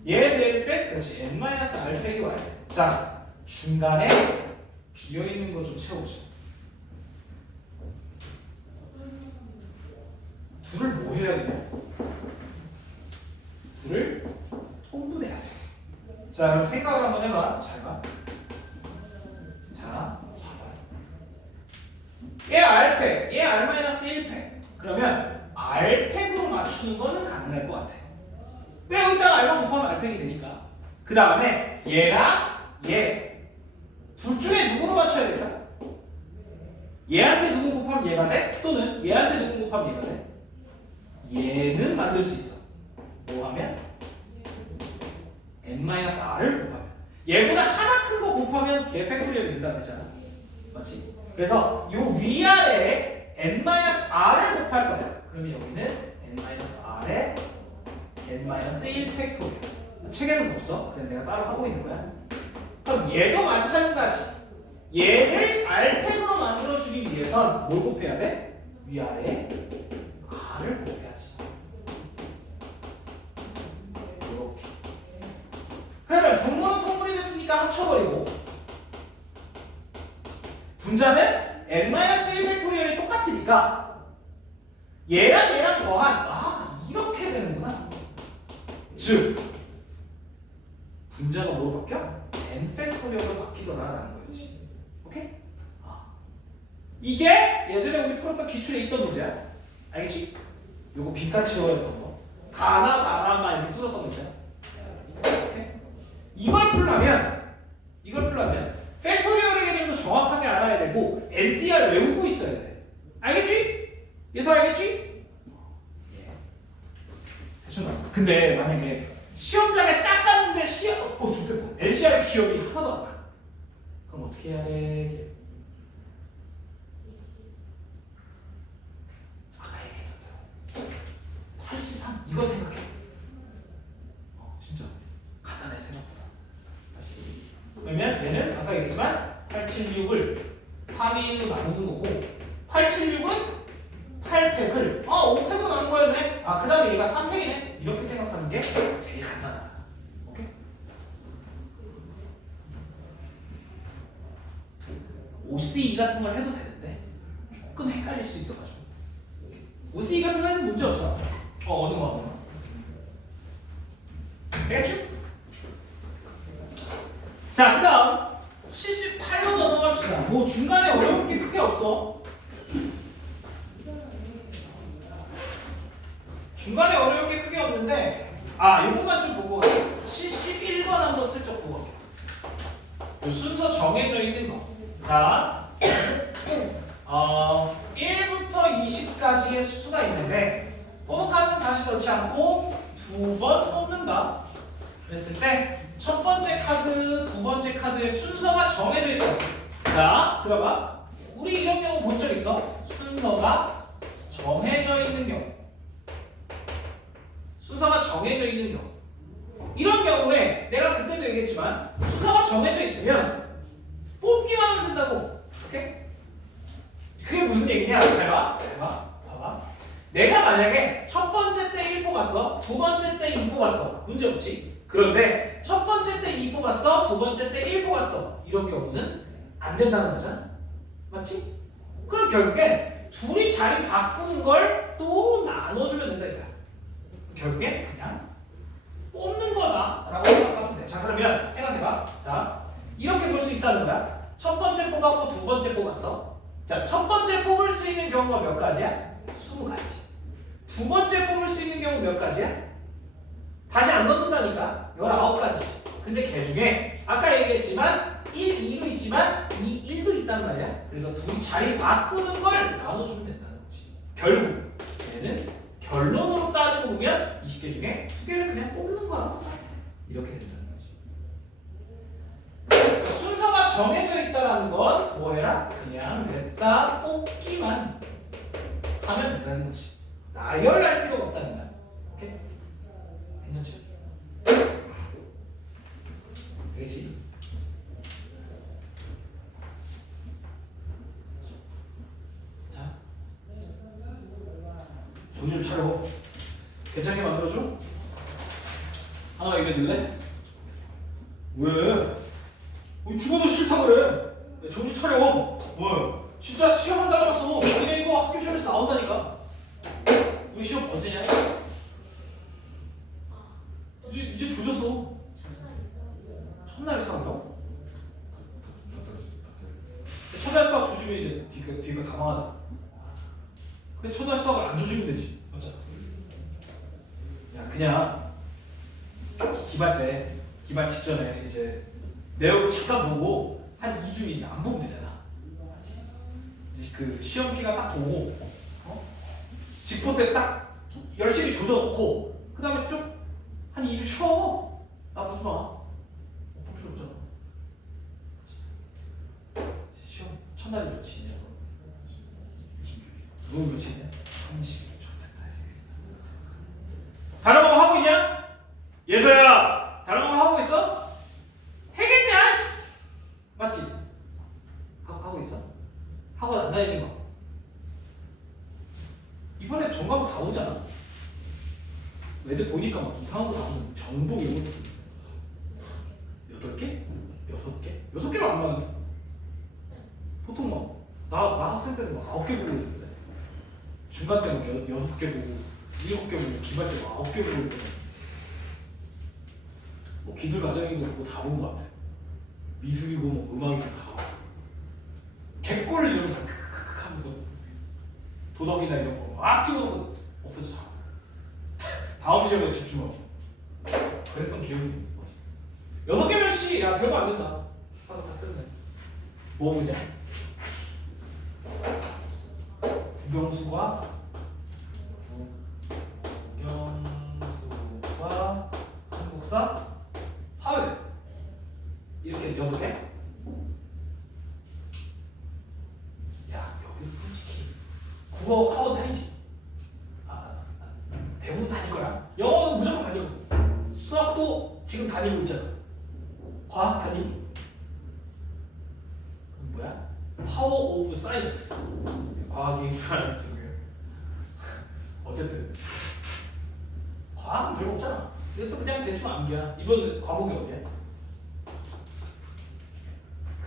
얘에서 얘를 뺀 그렇지 n-r 팩이 와야 돼. 자 중간에 비어있는 거 좀 채워보자. 둘을 뭐 해야 되냐? 둘을 통분해야 돼. 자 그럼 생각을 한번 해봐. 잘 봐. 자 얘 R팩, 얘 R-1팩. 그러면 R팩으로 맞추는 거는 가능할 것 같아. 왜 여기다가 R만 곱하면 R팩이 되니까. 그 다음에 얘랑 얘 둘 중에 누구로 맞춰야 될까? 얘한테 누구 곱하면 얘가 돼? 또는 얘한테 누구 곱하면 얘가 돼? 얘는 만들 수 있어. 뭐 하면? n-r을 곱하면. 얘보다 하나 큰 거 곱하면 걔 팩토리얼이 된다고 했잖아. 맞지? 그래서 요 위아래에 n-r을 곱할 거야. 그러면 여기는 n-r에 n-1 팩토리얼. 책에는 없어. 그냥 내가 따로 하고 있는 거야. 그럼 얘도 마찬가지. 얘를 R팩으로 만들어주기 위해선 뭘 곱해야 돼? 위아래에 R을 곱해야지. 이렇게. 그러면 분모는 통분이 됐으니까 합쳐버리고 분자는 n-1 팩토리얼이 똑같으니까 얘랑 더한 이렇게 되는구나. 즉 분자가 뭐로 바뀌어? n 팩토리얼로 바뀌더라라는 거였지. 오케이? 이게 예전에 우리 풀었던 기출에 있던 문제야. 알겠지? 요거 빈칸치워였던 거. 다하나 이렇게 풀었던 거 있잖아. 오케이? 이걸 풀려면 팩토리얼의 개념도 정확하게 알아야 되고 NCR 외우고 있어야 돼. 알겠지? 예서 알겠지? 대충. 근데 만약에 시험장에 딱 갔는데 좋겠다. NCR 기억이 하나도 안 나. 그럼 어떻게 해야 돼? 아까 얘기했던 8C3 이거 생각해. 진짜 간단해 생각보다. 그러면 얘는 아까 얘기했지만 876을 3의 1로 나누는 거고 876은 8팩을 5팩으로 나눈 거였네. 그 다음에 얘가 3팩이네. 이렇게 생각하는 게 제일 간단하다. 오케이? OCE 같은 걸 해도 되는데 조금 헷갈릴 수 있어가지고 OCE 같은 거 해도 문제 없어. 어느 거 되겠죠? 자, 그 다음 78로 넘어갑시다. 자, 뭐 중간에 어려운 게 크게 없어. 중간에 어려운 게 크게 없는데 요것만 좀 보고 71번 한번 슬쩍 보고 갈게요. 요 순서 정해져 있는 거. 자, 1부터 20까지의 수가 있는데 뽑은 카드는 다시 넣지 않고 두 번 뽑는다. 그랬을 때 첫 번째 카드, 두 번째 카드의 순서가 정해져 있다. 자, 들어봐. 우리 이런 경우 본 적 있어? 순서가 정해져 있는 경우. 순서가 정해져 있는 경우. 이런 경우에 내가 그때도 얘기했지만 순서가 정해져 있으면 뽑기만 하면 된다고. 오케이? 그게 무슨 얘기냐? 봐봐. 내가 만약에 첫 번째 때 1 뽑았어, 두 번째 때 2 뽑았어. 문제 없지? 그런데 첫 번째 때 2 뽑았어, 두 번째 때 1 뽑았어. 이런 경우는 안 된다는 거잖아. 맞지? 그럼 결국엔 둘이 자리 바꾸는 걸 또 나눠주면 된다 이거야. 결국엔 그냥 뽑는 거다라고 생각하면 돼. 자, 그러면 생각해봐. 자, 이렇게 볼 수 있다는 거야. 첫 번째 뽑았고 두 번째 뽑았어. 자, 첫 번째 뽑을 수 있는 경우가 몇 가지야? 20가지. 두 번째 뽑을 수 있는 경우 몇 가지야? 다시 안 넣는다니까 19가지. 근데 걔 중에 아까 얘기했지만 1, 2도 있지만 2, 1도 있단 말이야. 그래서 둘이 자리 바꾸는 걸 나눠주면 된다는 거지. 결국 얘는 결론으로 따지고 보면 20개 중에 2개를 그냥 뽑는 거야. 이렇게 된다는 거지. 순서가 정해져 있다라는 건 뭐해라? 그냥 됐다 뽑기만 하면 된다는 거지. 나열할 필요가 없다는 거야. 오케이? 괜찮지? 되겠지? 자, 정신 좀 차려. 괜찮게 만들어줘? 하나 얘기해 줄래? 왜? 죽어도 싫다 그래. 야, 정신 차려. 뭐? 진짜 시험 한다고 봤어. 그냥 이거 학교 시험에서 나온다니까. 우리 시험 언제냐? 이제 조졌어. 첫날 수학이요? 첫날 수학 조지면 이제 뒤가 다 망하잖아. 근데 첫날 수학을 안 조지면 되지. 맞잖아. 야, 그냥 기말 직전에 이제 내역을 잠깐 보고 한 2주 이제 안 보면 되잖아. 맞지? 이제 그 시험 기간 딱 보고 직포 때 딱 열심히 조져놓고 그 다음에 쭉 한 2주 쉬어. 나쁘지 마. 볼 필요 없잖아. 시험 첫날이 며칠이냐? 너 며칠이냐? 30일. 좋겠다. 다른 거 하고 있냐? 예서야, 다른 거 하고 있어? 해겠냐? 맞지? 하고 있어? 하고 안 다니는 거. 이번에 전과목 다 오잖아. 애들 보니까 막 이상한 거 나오는 정복 이런 거 8개? 6개? 6개로 안 나는데 보통 나 학생 때는 막 9개 보고 있는데 중간 때 막 6개 보고 7개 보고 기말 때 막 9개 보고 있는데 뭐 기술 과정이고 뭐 다 본 것 같아. 미술이고 뭐 음악이고 다 봤어. 개꼴 이러면서 크크크 하면서 도덕이나 이런 거 막 찍어서 엎어서 자. 다음 시험에 집중하고 그랬던 기억이 있는 거지. 6개면 씨, 야 별거 안 된다. 하다 다 끝내. 뭐 보냐? 국영수과 한국사 사회 이렇게 6개? 야, 여기서 솔직히 국어 하고 다니지? 대부분 다닐 거야. 영어는 무조건 다니고 수학도 지금 다니고 있잖아. 과학 다니고. 뭐야? 파워 오브 사이언스. 과학이 불안한 지금. 어쨌든 과학은 별거 없잖아. 이것도 그냥 대충 암기야. 이번 과목이 어디야?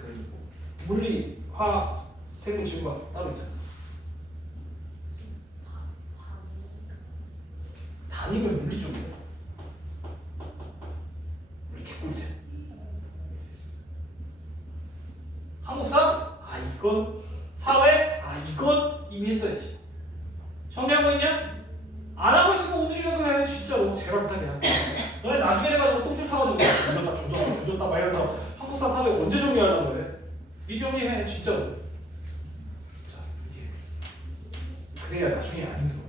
그리고 물리, 화학, 생물, 지구과학 따로 있잖아. 단위면 물리 쪽이야. 물리 개꿀이지. 한국사 이건 사회? 이건 이미 했어야지. 정리하고 있냐? 안 하고 있으면 오늘이라도 해. 진짜로 제발 부탁이야. 너네 나중에 돼가지고 똥줄 타가지고 조졌다 막 이러면서 한국사 사회 언제 정리하려고 그래? 이 정리해 진짜로. 자 이게 그래야 나중에 안 힘들어.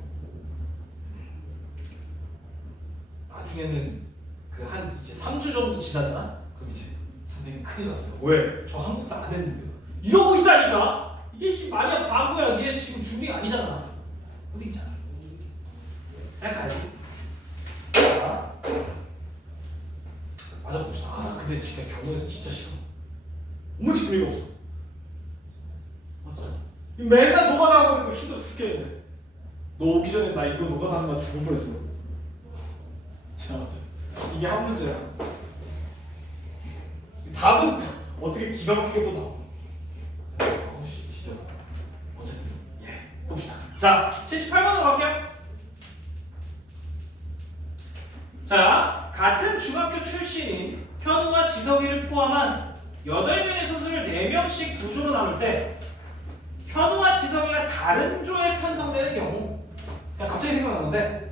나중에는 그 한 이제 3주 정도 지나잖아. 그럼 이제 선생님 큰일 났어. 왜? 저 한국사 안 했는데요. 이러고 있다니까. 이게 씨 말이야 바보야. 니네 지금 준비가 아니잖아. 어디 있잖아. 그냥 가야지. 맞아 봅시다. 근데 진짜 경우에서 진짜 싫어. 너무 재미가 없어. 맞잖아. 맨날 노가다하고 있고 힘들어 죽겠는데. 너 오기 전에 나 이거 노가다하는 거 죽을 뻔했어. 자, 이게 한 문제야. 답은 어떻게 기가 막히게 또 나와. 진짜. 어쨌든 봅시다. 자, 78번으로 갈게요. 자, 같은 중학교 출신인 현우와 지석이를 포함한 8명의 선수를 4명씩 두 조로 나눌 때 현우와 지석이가 다른 조에 편성되는 경우 그냥 갑자기 생각나는데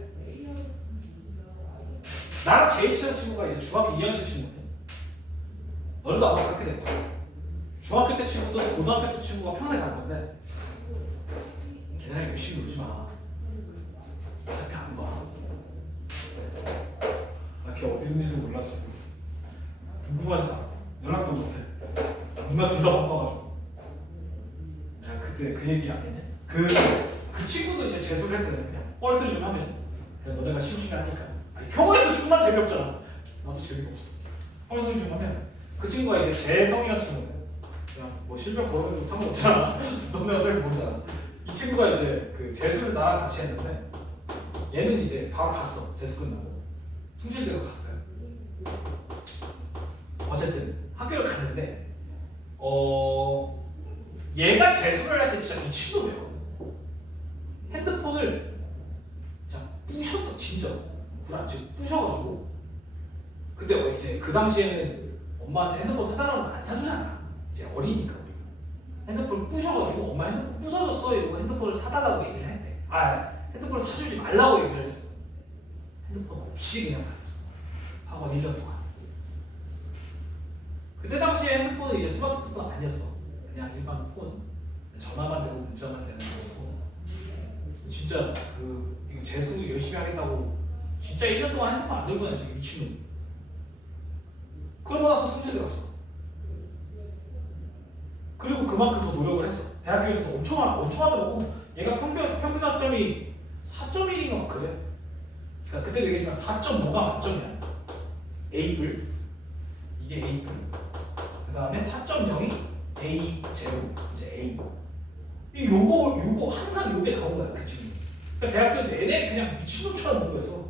나랑 제일 친한 친구가 이제 중학교 2학년 때 친구인데 너희도 아마 그렇게 됐다. 중학교 때 친구도 고등학교 때 친구가 평생 갈 건데 걔네랑 열심히 놀지 마. 어차피 안 봐. 걔 어디 있는지도 몰라 지금. 궁금하지도 않아. 연락도 못해. 누나 둘 다 바빠가지고. 내가 그때 그 얘기 안 했냐? 그 친구도 이제 재수를 했거든. 그냥 뻘소리 좀 하면 그냥 너네가 심심해하니까. 아니 경호에서 존나 재미없잖아. 나도 재미가 없어. 뻘소리 좀 하면 그 친구가 이제 재성이라는 친구인데 그냥 뭐 실력 걸어도 상관없잖아. 너네 어차피 모르잖아. 이 친구가 이제 그 재수를 나랑 같이 했는데 얘는 이제 바로 갔어. 재수 끝나고. 숭실대로 갔어요. 어쨌든 학교를 갔는데 얘가 재수를 할 때 진짜 미친놈이었거든. 핸드폰을 진짜 부셨어. 진짜 구라치고 부셔가지고 근데 이제 그 당시에는 엄마한테 핸드폰 사달라고 하면 안 사주잖아. 이제 어리니까 우리 핸드폰을 부셔가지고 엄마 핸드폰 부서졌어 이러고 핸드폰을 사달라고 얘기를 했대. 핸드폰을 사주지 말라고 얘기를 했어. 핸드폰 없이 그냥 다녔어. 학원 1년 동안. 그때 당시에 핸드폰은 이제 스마트폰도 아니었어. 그냥 일반 폰. 전화만 되고 문자만 되는 거고. 진짜 이거 재수 열심히 하겠다고 진짜 1년 동안 핸드폰 안 들고 다녔지 미친놈. 그러고 나서 승진 들었어. 그리고 그만큼 더 노력을 했어. 대학교에서도 엄청 하더라고. 얘가 평균 학점이 4.1인가 막 그래. 그러니까 그때도 얘기했지만 4.5가 만점이야. A뿔. 이게 A뿔. 그 다음에 4.0이 A 제로 이제 A. 요거 항상 요게 나온 거야 그 친구. 그러니까 대학교 내내 그냥 미친놈처럼 공부했어.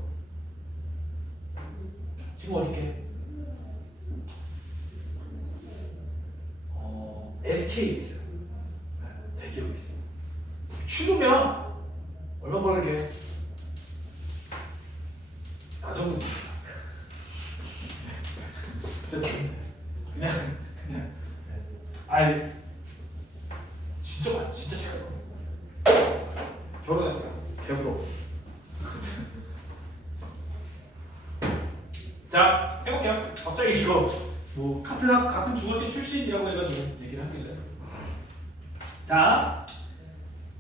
지금 어디게? SK에 있어요. 대기업에 있어. 미친놈이야. 얼마 벌게? 나 정도. 그냥 아이 진짜 잘 결혼했어요. 배우러. 자 해볼게요. 갑자기 이거 뭐 같은 중학교 출신이라고 해가지고 얘기를 하길래. 자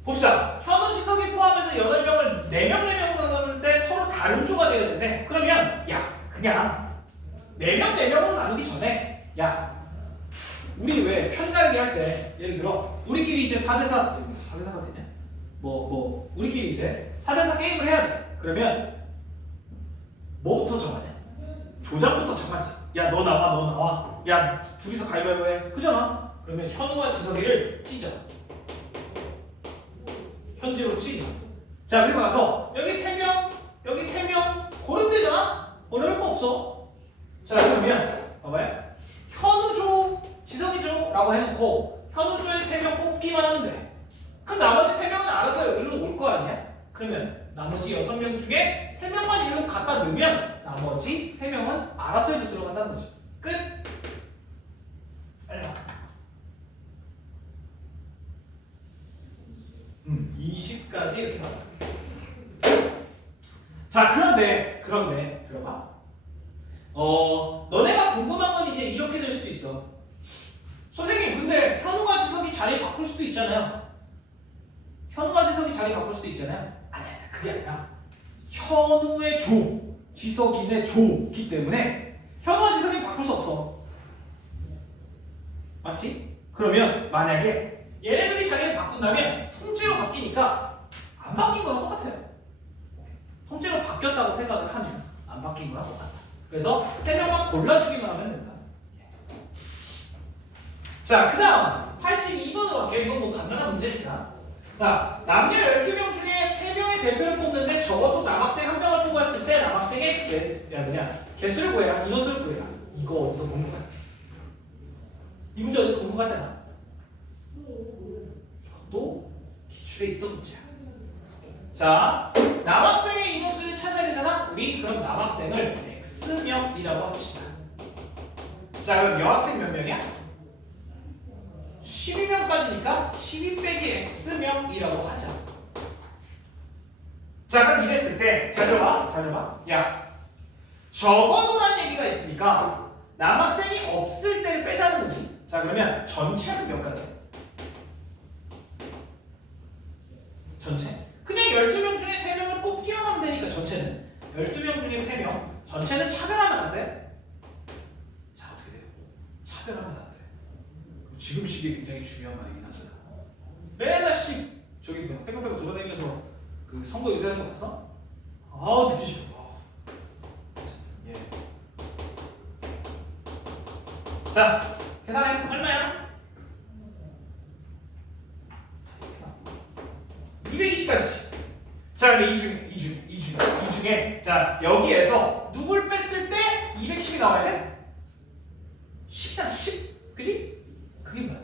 봅시다. 현우 지석이 포함해서 8명을 4명으로 나누는데 서로 다른 조가 되어야 되는데 그러면 그냥 4명으로 나누기 전에 우리 왜 편가르기 할 때 예를 들어 우리끼리 이제 4대4가 되냐? 우리끼리 이제 4대4 게임을 해야 돼. 그러면 뭐부터 정하냐? 조장부터 정하지. 너 나와. 야 둘이서 가위바위보 해. 그잖아. 그러면 현우와 지석이를 찢어. 현지로 찢어. 자 그리고 나서 여기 3명 고르면 되잖아. 어려울 거 없어. 자 그러면 봐봐요. 현우조, 지석이조라고 해놓고 현우조에 3명 뽑기만 하면 돼. 그럼 나머지 3명은 알아서 여기로 올 거 아니야? 그러면 나머지 6명 중에 3명만 일로 갖다 넣으면 나머지 3명은 알아서 일로 들어간다는 거지. 끝. 빨리 와. 20까지 이렇게 나와. 자, 그런데 들어봐. 너네가 궁금한 건 이제 이렇게 될 수도 있어. 선생님, 근데 현우가 지석이 자리 바꿀 수도 있잖아요. 현우가 지석이 자리 바꿀 수도 있잖아요. 아니, 그게 아니라 현우의 지석인의 조기 때문에 현우와 지석이 바꿀 수 없어. 맞지? 그러면 만약에 얘네들이 자리를 바꾼다면 통째로 바뀌니까 안 바뀐 거랑 똑같아요. 통째로 바뀌었다고 생각을 하면 안 바뀐 거랑 똑같다. 그래서 세 명만 골라주기만 하면 된다. 자, 그 다음 82번으로 갈게요. 이건 뭐 간단한 문제니까. 자, 남녀 12명 중에 3명의 대표를 뽑는데 적어도 남학생 1명을 뽑았을 때 남학생의 개수를 구해라. 인원수를 구해라. 이거 어디서 본 거 같지? 이 문제 어디서 본 거 같잖아. 이것도 기출에 있던 문제야. 자, 남학생의 인원수를 찾아야 되잖아. 우리 그럼 남학생을 X명이라고 합시다. 자, 그럼 여학생 몇 명이야? 12명까지니까 12 빼기 X명이라고 하자. 자, 그럼 이랬을 때 잘 들어봐. 야, 적어도란 얘기가 있으니까 남학생이 없을 때를 빼자는 거지. 자, 그러면 전체는 몇 가지? 전체. 그냥 12명 중에 3명을 뽑기만 하면 되니까 전체는 12명 중에 3명. 전체는 차별하면 안 돼. 자, 어떻게 돼요? 차별하면 안 돼. 지금 시기에 굉장히 중요한 말이긴 하잖아. 맨날 저기 빼고 돌아다니면서 그 선거 유세하는 거 봤어? 아우 듣기 싫어. 예. 자, 계산해. 얼마야? 220까지. 자, 근데 이 중에 자, 여기에서 누굴 뺐을 때 210이 나와야 돼? 10이잖아. 10. 그지? 그게 뭐야?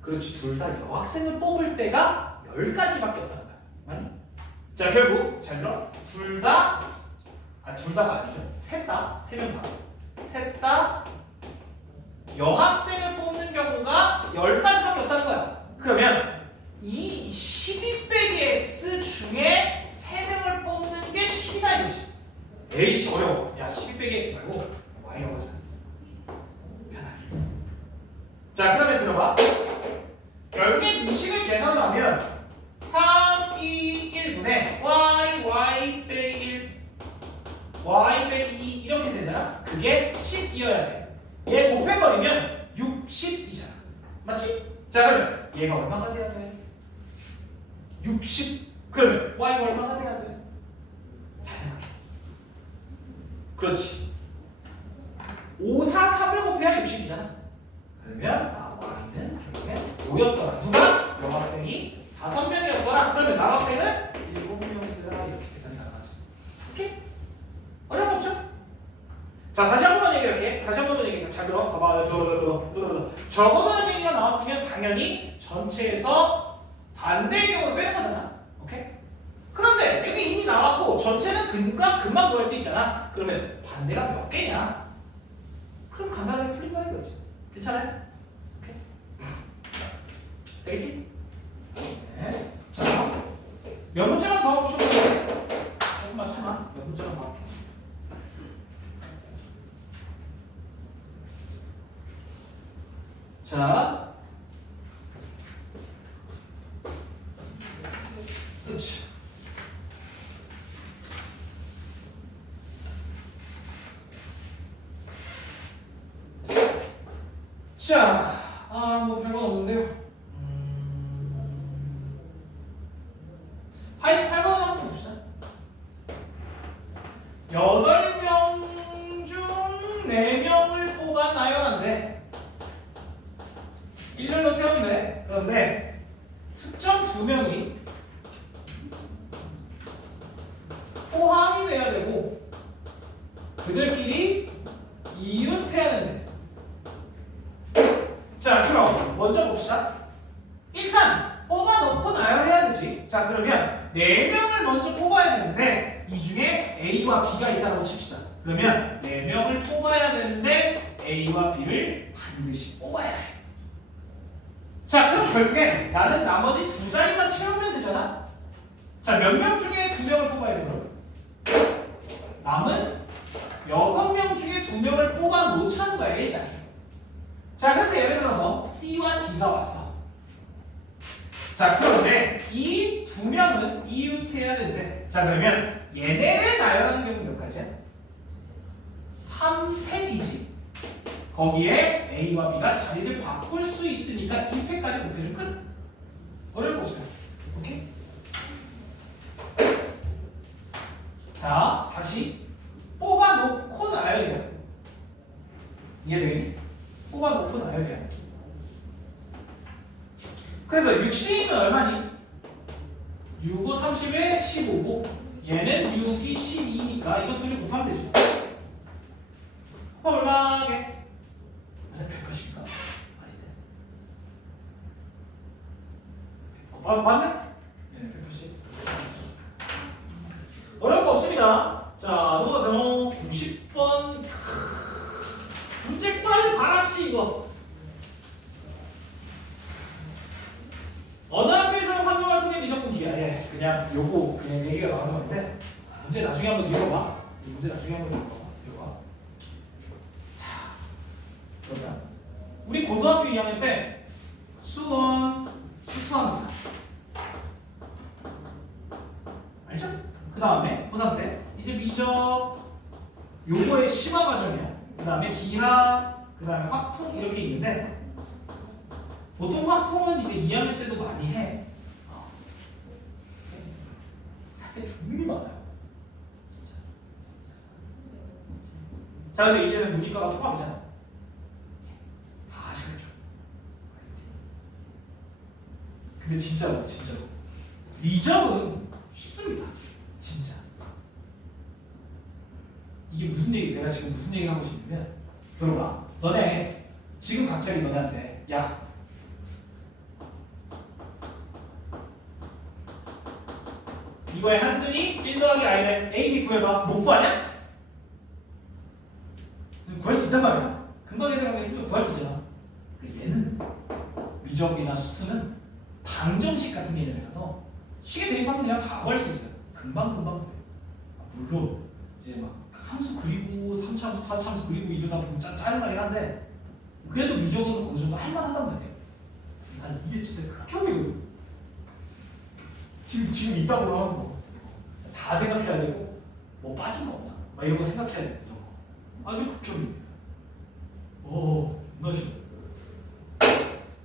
그렇지, 둘 다 여학생을 뽑을 때가 10가지밖에 없다는 거야. 맞니? 자, 결국 잘 들어. 둘 다가 아니죠. 셋 다, 3명 다. 셋 다 여학생을 뽑는 경우가 10가지밖에 없다는 거야. 그러면 이 12 빼기 X 중에 3명을 뽑는 게 10이다 이거지. 에이씨 어려워. 야, 12 빼기 X 말고 Y라고 하자. 자, 그러면 들어봐. 결국엔 이 식을 계산하면 3, 2, 1분의 y 빼기 1 y 빼기 2 이렇게 되잖아. 그게 10이어야 돼. 얘 곱해버리면 60이잖아. 맞지? 자, 그러면 얘가 얼마가 돼야 돼? 60. 그러면 y가 얼마가 돼야 돼? 잘 생각해. 그렇지. 5, 4, 3을 곱해야 60이잖아. 그러면 y는 결국에 5였더라. 누가? 여학생이 5명이었더라. 그러면 남학생은 7명이더라. 이렇게 계산이 가능하죠. 오케이? 어려운 거 없죠? 자, 다시 한 번만 얘기할게. 잘 들어. 봐봐. 적어도라는 얘기가 나왔으면 당연히 전체에서 반대의 경우를 빼는 거잖아. 오케이? 그런데 여기 이미 나왔고 전체는 금방 구할 수 있잖아. 그러면 반대가 몇 개냐? 그럼 간단하게 풀린다 이거지. 괜찮아요? 오케이. 되겠지? 네. 자, 몇 문제만 더 보셔도 돼요. 조금만 참아. 몇 문제만 더 할게. 자, 그렇지. 자, 뭐 별건 없는데요. 88번 한번 봅시다. 8명 중 4명을 뽑아 나열한데 일렬로 세우면 돼. 그런데 특정 2명이 포함이 돼야 되고 그들끼리 이웃해야 된대. 자, 그럼 먼저 봅시다. 일단 뽑아놓고 나열해야 되지. 자, 그러면 4명을 먼저 뽑아야 되는데 이 중에 A와 B가 있다고 칩시다. 그러면 4명을 뽑아야 되는데 A와 B를 반드시 뽑아야 해. 자, 그럼 결국에 나는 나머지 두 자리만 채우면 되잖아. 자, 몇 명 중에 두 명을 뽑아야 돼 그럼? 남은 6명 중에 2명을 뽑아 놓자는 거야 일단. 자, 그래서 예를 들어서 C와 D가 왔어. 자, 그런데 이 두 명은 이웃해야 된대. 자, 그러면 얘네를 나열하는 경우는 몇 가지야? 3팩이지. 거기에 A와 B가 자리를 바꿀 수 있으니까 1팩까지 곱해주면 끝. 어려울 거 없어요. 오케이? 자, 다시 뽑아놓고 나열이야. 이해되겠니? 뽑아놓고 나열이야. 그래서 60이면 얼마니? 6, 5, 30에 15고 얘는 6이 12니까 이거 둘이 곱하면 되죠. 곱하면 얼마게? 아니 180인가? 아닌데. 맞네? 네, 180. 어려운 거 없습니다. 자, 넘어가서 90번. 문제 꼬라지 봐라씨 이거. 어느 학교에서는 환경과 통계 미적분 기하. 예, 그냥 요거 그냥 얘기가 나와서 말인데 문제 나중에 한번 읽어봐. 이 문제 나중에 한번 읽어봐. 자, 그러면 우리 고등학교 2학년 때 수원 수투합니다. 알죠? 그 다음에 고3 때 이제 미적 요거의 심화 과정이야. 그 다음에 기하, 그 다음에 확통 이렇게 있는데 보통 확통은 이제 2학년 때도 많이 해. 할 게 종류 많아요. 진짜. 자, 근데 이제는 문이과가 통합이잖아. 다 아셔야죠. 근데 진짜로 미적은 쉽습니다. 진짜. 이게 무슨 얘기? 내가 지금 무슨 얘기를 하고 싶냐면, 들어봐. 너네 지금 갑자기 너네한테 야. 이거의 한근이 1 더하기 i를 a, b 구해봐. 못 구하냐? 구할 수 있단 말이야. 근거계 생각했으면 구할 수 있잖아. 얘는 미적이나 수투는 방정식 같은 개념이라서 식에 대입하면 그냥 다 구할 수 있어요. 금방 구해. 물론 이제 막 함수 그리고 3차함수, 4차함수 그리고 이러다 보면 짜증나긴 한데 그래도 미적은 어느 정도 할만하단 말이에요. 난 이게 진짜 극혐이거든. 지금 있다고 하는 거 다 생각해야 되고 뭐 빠진 거 없나 막 이런 거 생각해야 되고 이런 거 아주 극혐입니다. 나 싫어.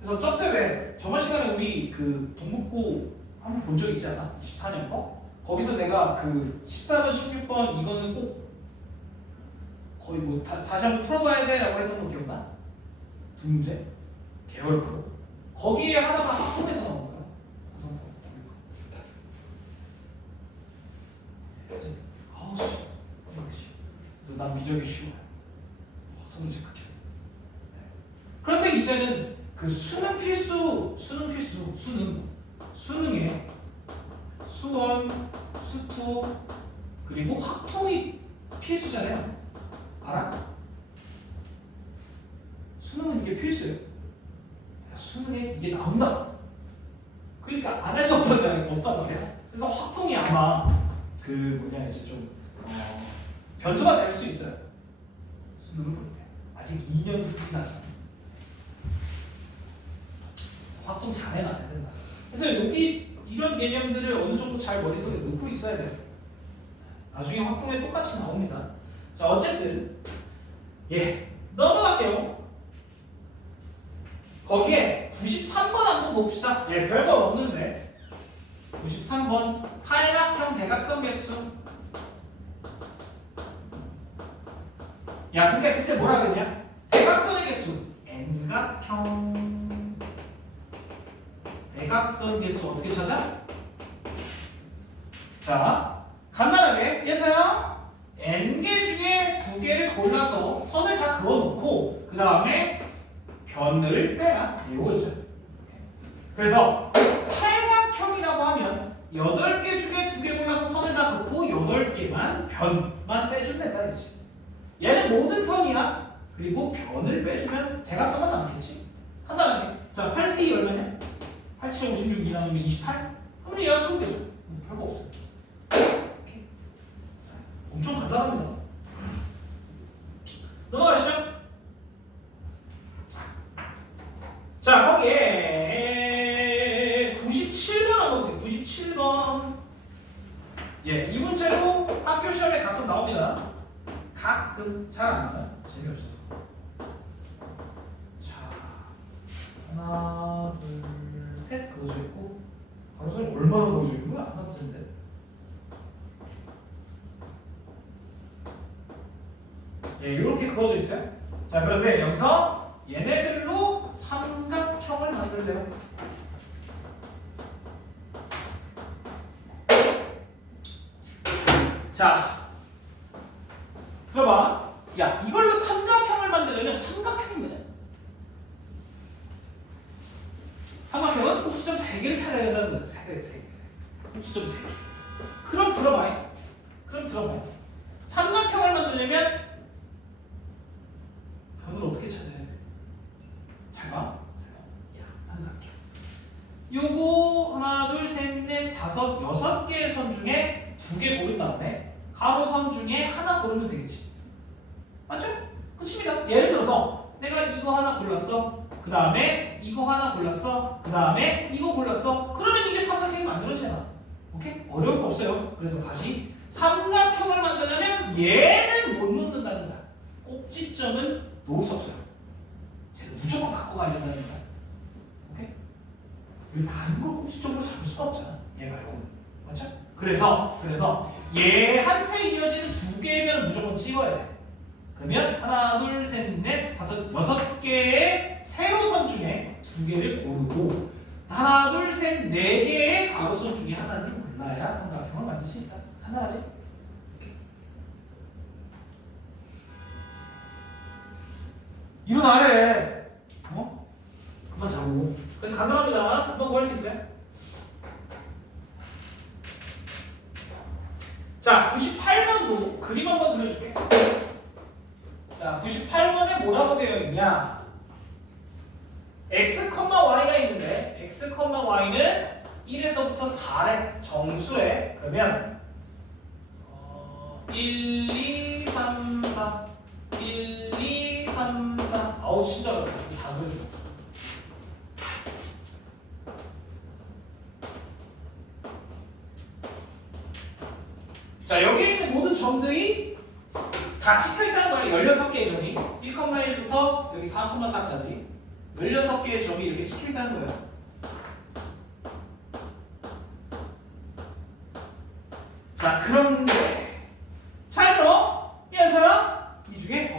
그래서 저때 저번 시간에 우리 그 동국고 한번 본 적 있지 않아? 24년 거? 거기서 내가 그 14번, 16번 이거는 꼭 거의 뭐 다시 한번 풀어봐야 돼라고 했던 거 기억나? 두 문제? 개월 프로. 거기에 하나가 학통에서 나온 거야. 난 미적이 쉬워요. 어떤 문제 크게. 그런데 이제는 그 수능 수능에 수원, 수투 그리고 확통이 필수잖아요. 알아? 수능은 이게 필수예요. 수능에 이게 나온다. 그러니까 안 할 수 없단 말이야. 그래서 확통이 아마 그 뭐냐 이제 좀 변수가 될 수 있어요. 수능을 볼 때. 아직 2년 후긴 하죠. 확통 잘해놔야 된다. 그래서 여기 이런 개념들을 어느 정도 잘 머릿속에 넣고 있어야 돼요. 나중에 확통에 똑같이 나옵니다. 자, 어쨌든 넘어갈게요. 거기에 93번 한번 봅시다. 별거 없는데 93번 팔각형 대각선 개수. 야, 근데 그때 뭐라 그랬냐? 대각선의 개수 N각형 대각선 개수 어떻게 찾아? 자, 간단하게 예서야 N개 중에 2개를 골라서 선을 다 그어놓고 그 다음에 변을 빼야 이거죠. 그래서 팔각형이라고 하면 8개 중에 2개 골라서 선을 다 긋고 8개만 변만 빼주면 된다 이거지. 얘는 모든 선이야. 그리고 변을 빼주면 대각선만 남겠지. 간단하게. 자, 8C 얼마냐? 아니면 28? 그러면 얘가 20개죠. 별거 없어요. 오케이. 엄청 간단합니다. 넘어가시죠. 자, 거기에 97번 한번 볼게요. 97번. 예, 이 문제도 학교 시험에 가끔 나옵니다. 가끔. 잘 안 나와요. 재미없어서. 자, 하나, 둘, 셋 그어져 있고 가로선이 얼마나 그어져 있는 거야? 안 나올 텐데. 예, 이렇게 그어져 있어요. 자, 그런데 여기서 얘네들로 삼각형을 만들래요. 자, 들어봐. 야, 이걸로 삼각형을 만들려면 삼각형이 뭐냐? 삼각형은 꼭지점 3개를 찾아야 된다는 거야. 3개. 꼭지점 3개. 그럼 들어봐요. 삼각형을 만들려면 변을 어떻게 찾아야 돼? 잘 봐. 야, 삼각형. 요거 하나, 둘, 셋, 넷, 다섯, 6개의 선 중에 2개 고른 다음에 가로선 중에 하나 고르면 되겠지. 맞죠? 끝입니다. 예를 들어서 내가 이거 하나 골랐어. 그 다음에 이거 하나 골랐어. 그 다음에 이거 골랐어. 그러면 이게 삼각형이 만들어지잖아. 오케이? 어려운 거 없어요. 그래서 다시 삼각형을 만들려면 얘는 못 놓는다는 거야. 꼭지점은 놓을 수 없어요. 쟤는 무조건 갖고 가야 된다는 거야. 오케이? 왜 다른 걸 꼭지점으로 잡을 수가 없잖아. 얘 말고는. 맞죠? 그래서 얘한테 이어지는 2개면 무조건 찍어야 돼. 그러면 하나, 둘, 셋, 넷, 다섯, 6개의 세로선 중에 2개를 고르고 하나, 둘, 셋, 4개의 가로선 중에 하나를 골라야 삼각형을 만들 수 있다. 간단하지? 일어나래. 그만 자고. 그래서 간단합니다. 금방 구할 수 있어요. 자, 98번도 그림 한번 그려줄게. 자, 98번에 뭐라고 되어 있냐? x, y가 있는데 x, y는 1에서부터 4래. 정수래. 그러면 1, 2, 3, 4 1, 2, 3, 4 아우 진짜 어렵다. 다 그려줘. 자, 여기에 있는 모든 점들이 다 찍혀있다는 거예요. 16개의 점이 1,1부터 여기 4,4까지 16개의 점이 이렇게 찍혀있다는 거예요. 자, 그런데 잘 들어. 얘들아, 이 중에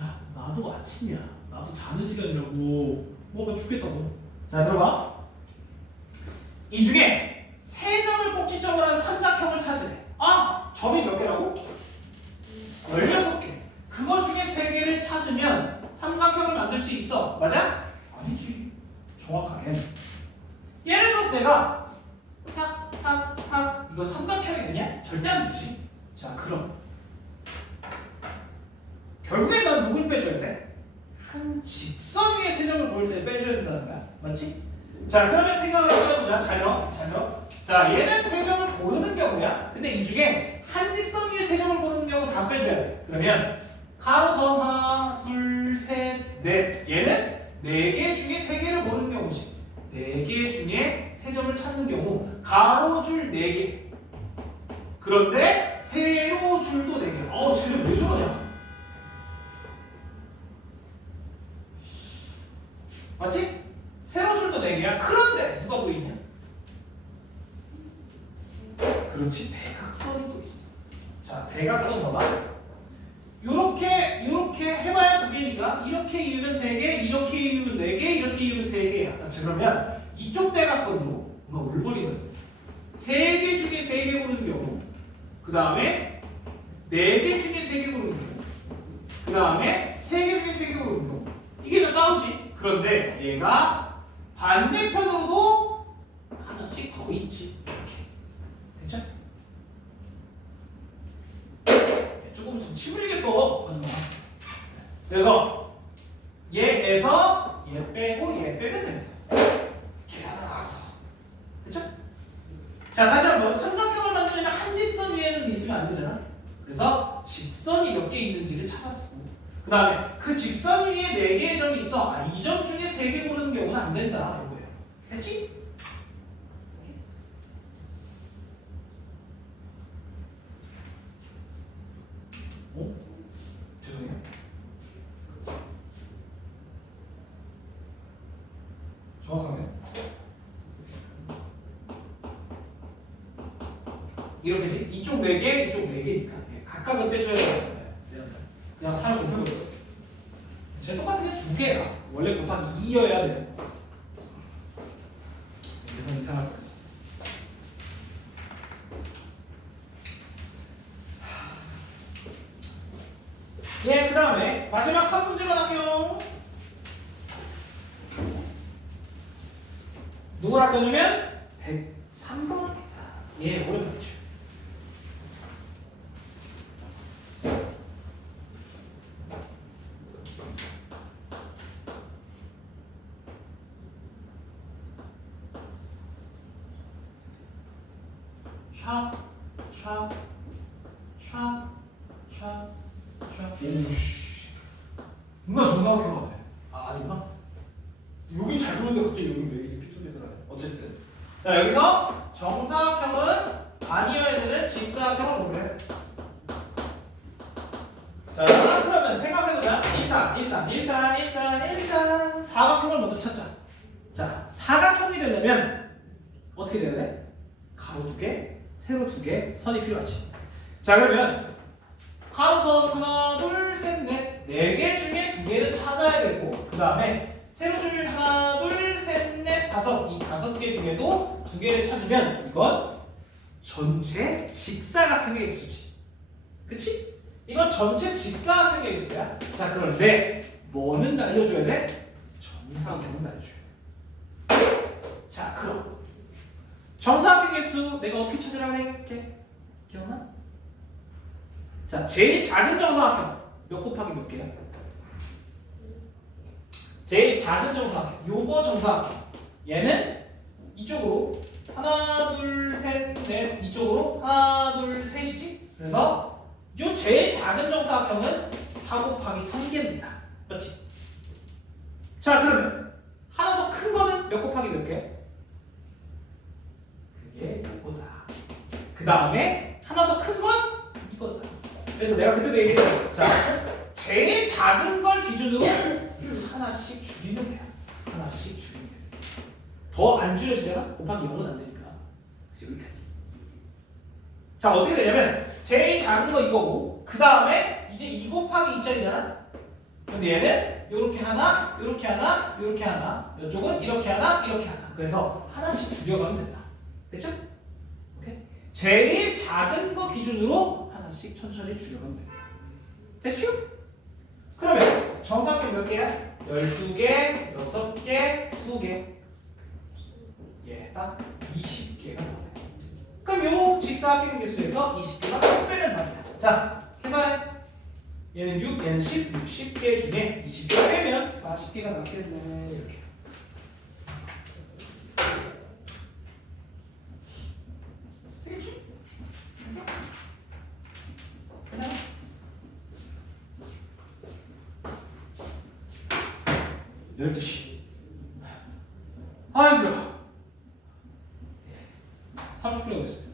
야, 나도 아침이야. 나도 자는 시간이라고. 뭐가 죽겠다고. 자, 들어봐. 이 중에 3점을 꼭지점으로 하는 삼각형을 찾으래. 아, 점이 몇 개라고? 16개. 그거 중에 3개를 찾으면 삼각형을 만들 수 있어. 맞아? 아니지. 정확하게. 예를 들어서 내가 탁 이거 삼각형이 되냐? 절대 안 되지. 자, 그럼 결국엔 난 누굴 빼줘야 돼? 한 직선 위에 3점을 고를 때 빼줘야 된다는 거야. 맞지? 자, 그러면 생각을 해보자. 잘 들어. 자, 얘는 3점을 고르는 경우야. 근데 이 중에 한 직선 위에 3점을 고르는 경우는 다 빼줘야 돼. 그러면 가로선 하나, 둘, 셋, 넷. 얘는 4개 중에 3개를 고르는 경우지. 4개 중에 3점을 찾는 경우 가로줄 4개. 그런데 세로줄도 4개. 쟤는 왜 저러냐? 맞지? 세로줄도 4개야. 그런데 누가 또 있냐? 그렇지, 대각선이 또 있어. 자, 대각선 봐봐. 요렇게 해봐야 2개니까 이렇게 이으면 3개, 이렇게 이으면 4개, 이렇게 이으면 3개야. 자, 그러면 이쪽 대각선으로 뭔가 올버리거든. 3개 중에 3개 고르는 경우, 그 다음에 4개 중에 3개 고르는 경우, 그 다음에 3개 중에 3개 고르는 경우. 이게 다 따로지. 그런데 얘가 반대편으로도 하나씩 더 있지. 이렇게. 됐죠? 조금 침 흘리겠어. 그래서 얘에서 얘 얘 빼고 얘 빼면 됩니다. 계산은 알아서. 그쵸? 자, 다시 한번 삼각형을 만들려면 한 직선 위에는 있으면 안 되잖아. 그래서 직선이 몇 개 있는지를 찾았고, 그 다음에 그 직선 위에 4개의 점이 있어. 아, 이 점 중에 3개 고르는 경우는 안 된다. 이거예요. 됐지? 어? 죄송해요. 정확하게. 이렇게지? 이쪽 4개, 이쪽 4개니까. 예, 각각을 빼줘야 돼요. 그냥 4를 곱해버렸어. 제 똑같은 게 2개야. 원래 곱하기 2여야 돼요. 그래서 이상할 뻔했어. 예, 그 다음에 마지막 한 문제만 할게요. 누구를 할 거냐면 103번입니다. 예, 오랜만이죠. 오우씨, 누나 정상학교 같아. 아, 아닌가? 여긴 잘 보는데 갑자기 여기 왜 이렇게 삐뚤삐뚤하냐. 어쨌든 자, 여기서 정사각형은 아니어야 되는 직사각형을 보래. 자, 그러면 생각해보자. 일단 사각형을 먼저 찾자. 자, 사각형이 되려면 어떻게 돼야 돼? 가로 2개, 세로 2개, 선이 필요하지. 자, 그러면 가로선 하나, 둘, 셋, 넷, 4개 중에 2개를 찾아야 되고, 그 다음에 세로줄 하나, 둘, 셋, 넷, 5, 이 5개 중에도 2개를 찾으면 이건 전체 직사각형의 개수지. 그치? 이건 전체 직사각형의 개수야. 자, 그런데 뭐는 알려줘야 돼? 정사각형은 알려줘야 돼. 자, 그럼 정사각형 개수 내가 어떻게 찾으라고 했게? 기억나? 자, 제일 작은 정사각형 몇 곱하기 몇 개야? 제일 작은 정사각형, 요거 정사각형. 얘는 이쪽으로 하나, 둘, 셋, 넷, 이쪽으로 하나, 둘, 셋이지? 그래서 요 제일 작은 정사각형은 4 곱하기 3개입니다. 그렇지? 자, 그러면 하나 더 큰 거는 몇 곱하기 몇 개? 그게 요거다. 그 다음에 하나 더 큰 건 이거다. 그래서 내가 그때도 얘기했잖아. 자, 제일 작은 걸 기준으로 하나씩 줄이면 돼요. 하나씩 줄이면 돼요. 더 안 줄여지잖아? 곱하기 0은 안 되니까. 그래서 여기까지. 자, 어떻게 되냐면 제일 작은 거 이거고, 그 다음에 이제 2 곱하기 2짜리잖아? 근데 얘는 이렇게 하나, 이렇게 하나, 이렇게 하나, 이쪽은 이렇게 하나, 이렇게 하나. 그래서 하나씩 줄여가면 된다. 됐죠? 오케이? 제일 작은 거 기준으로 하나씩 천천히 줄여가면 됩니다. 됐죠? 그러면 정사각형 몇 개야? 12개, 6개, 2개. 예, 딱 20개가 나와요. 그럼 요 직사각형 개수에서 20개가 빼면 답이야. 자, 계산해. 얘는 6, 얘는 10, 60개 중에 20개 빼면 40개가 남겠네. 이렇게. 되겠지? 괜찮아? 네. 12시. 아, 힘들어. 30분이 됐어.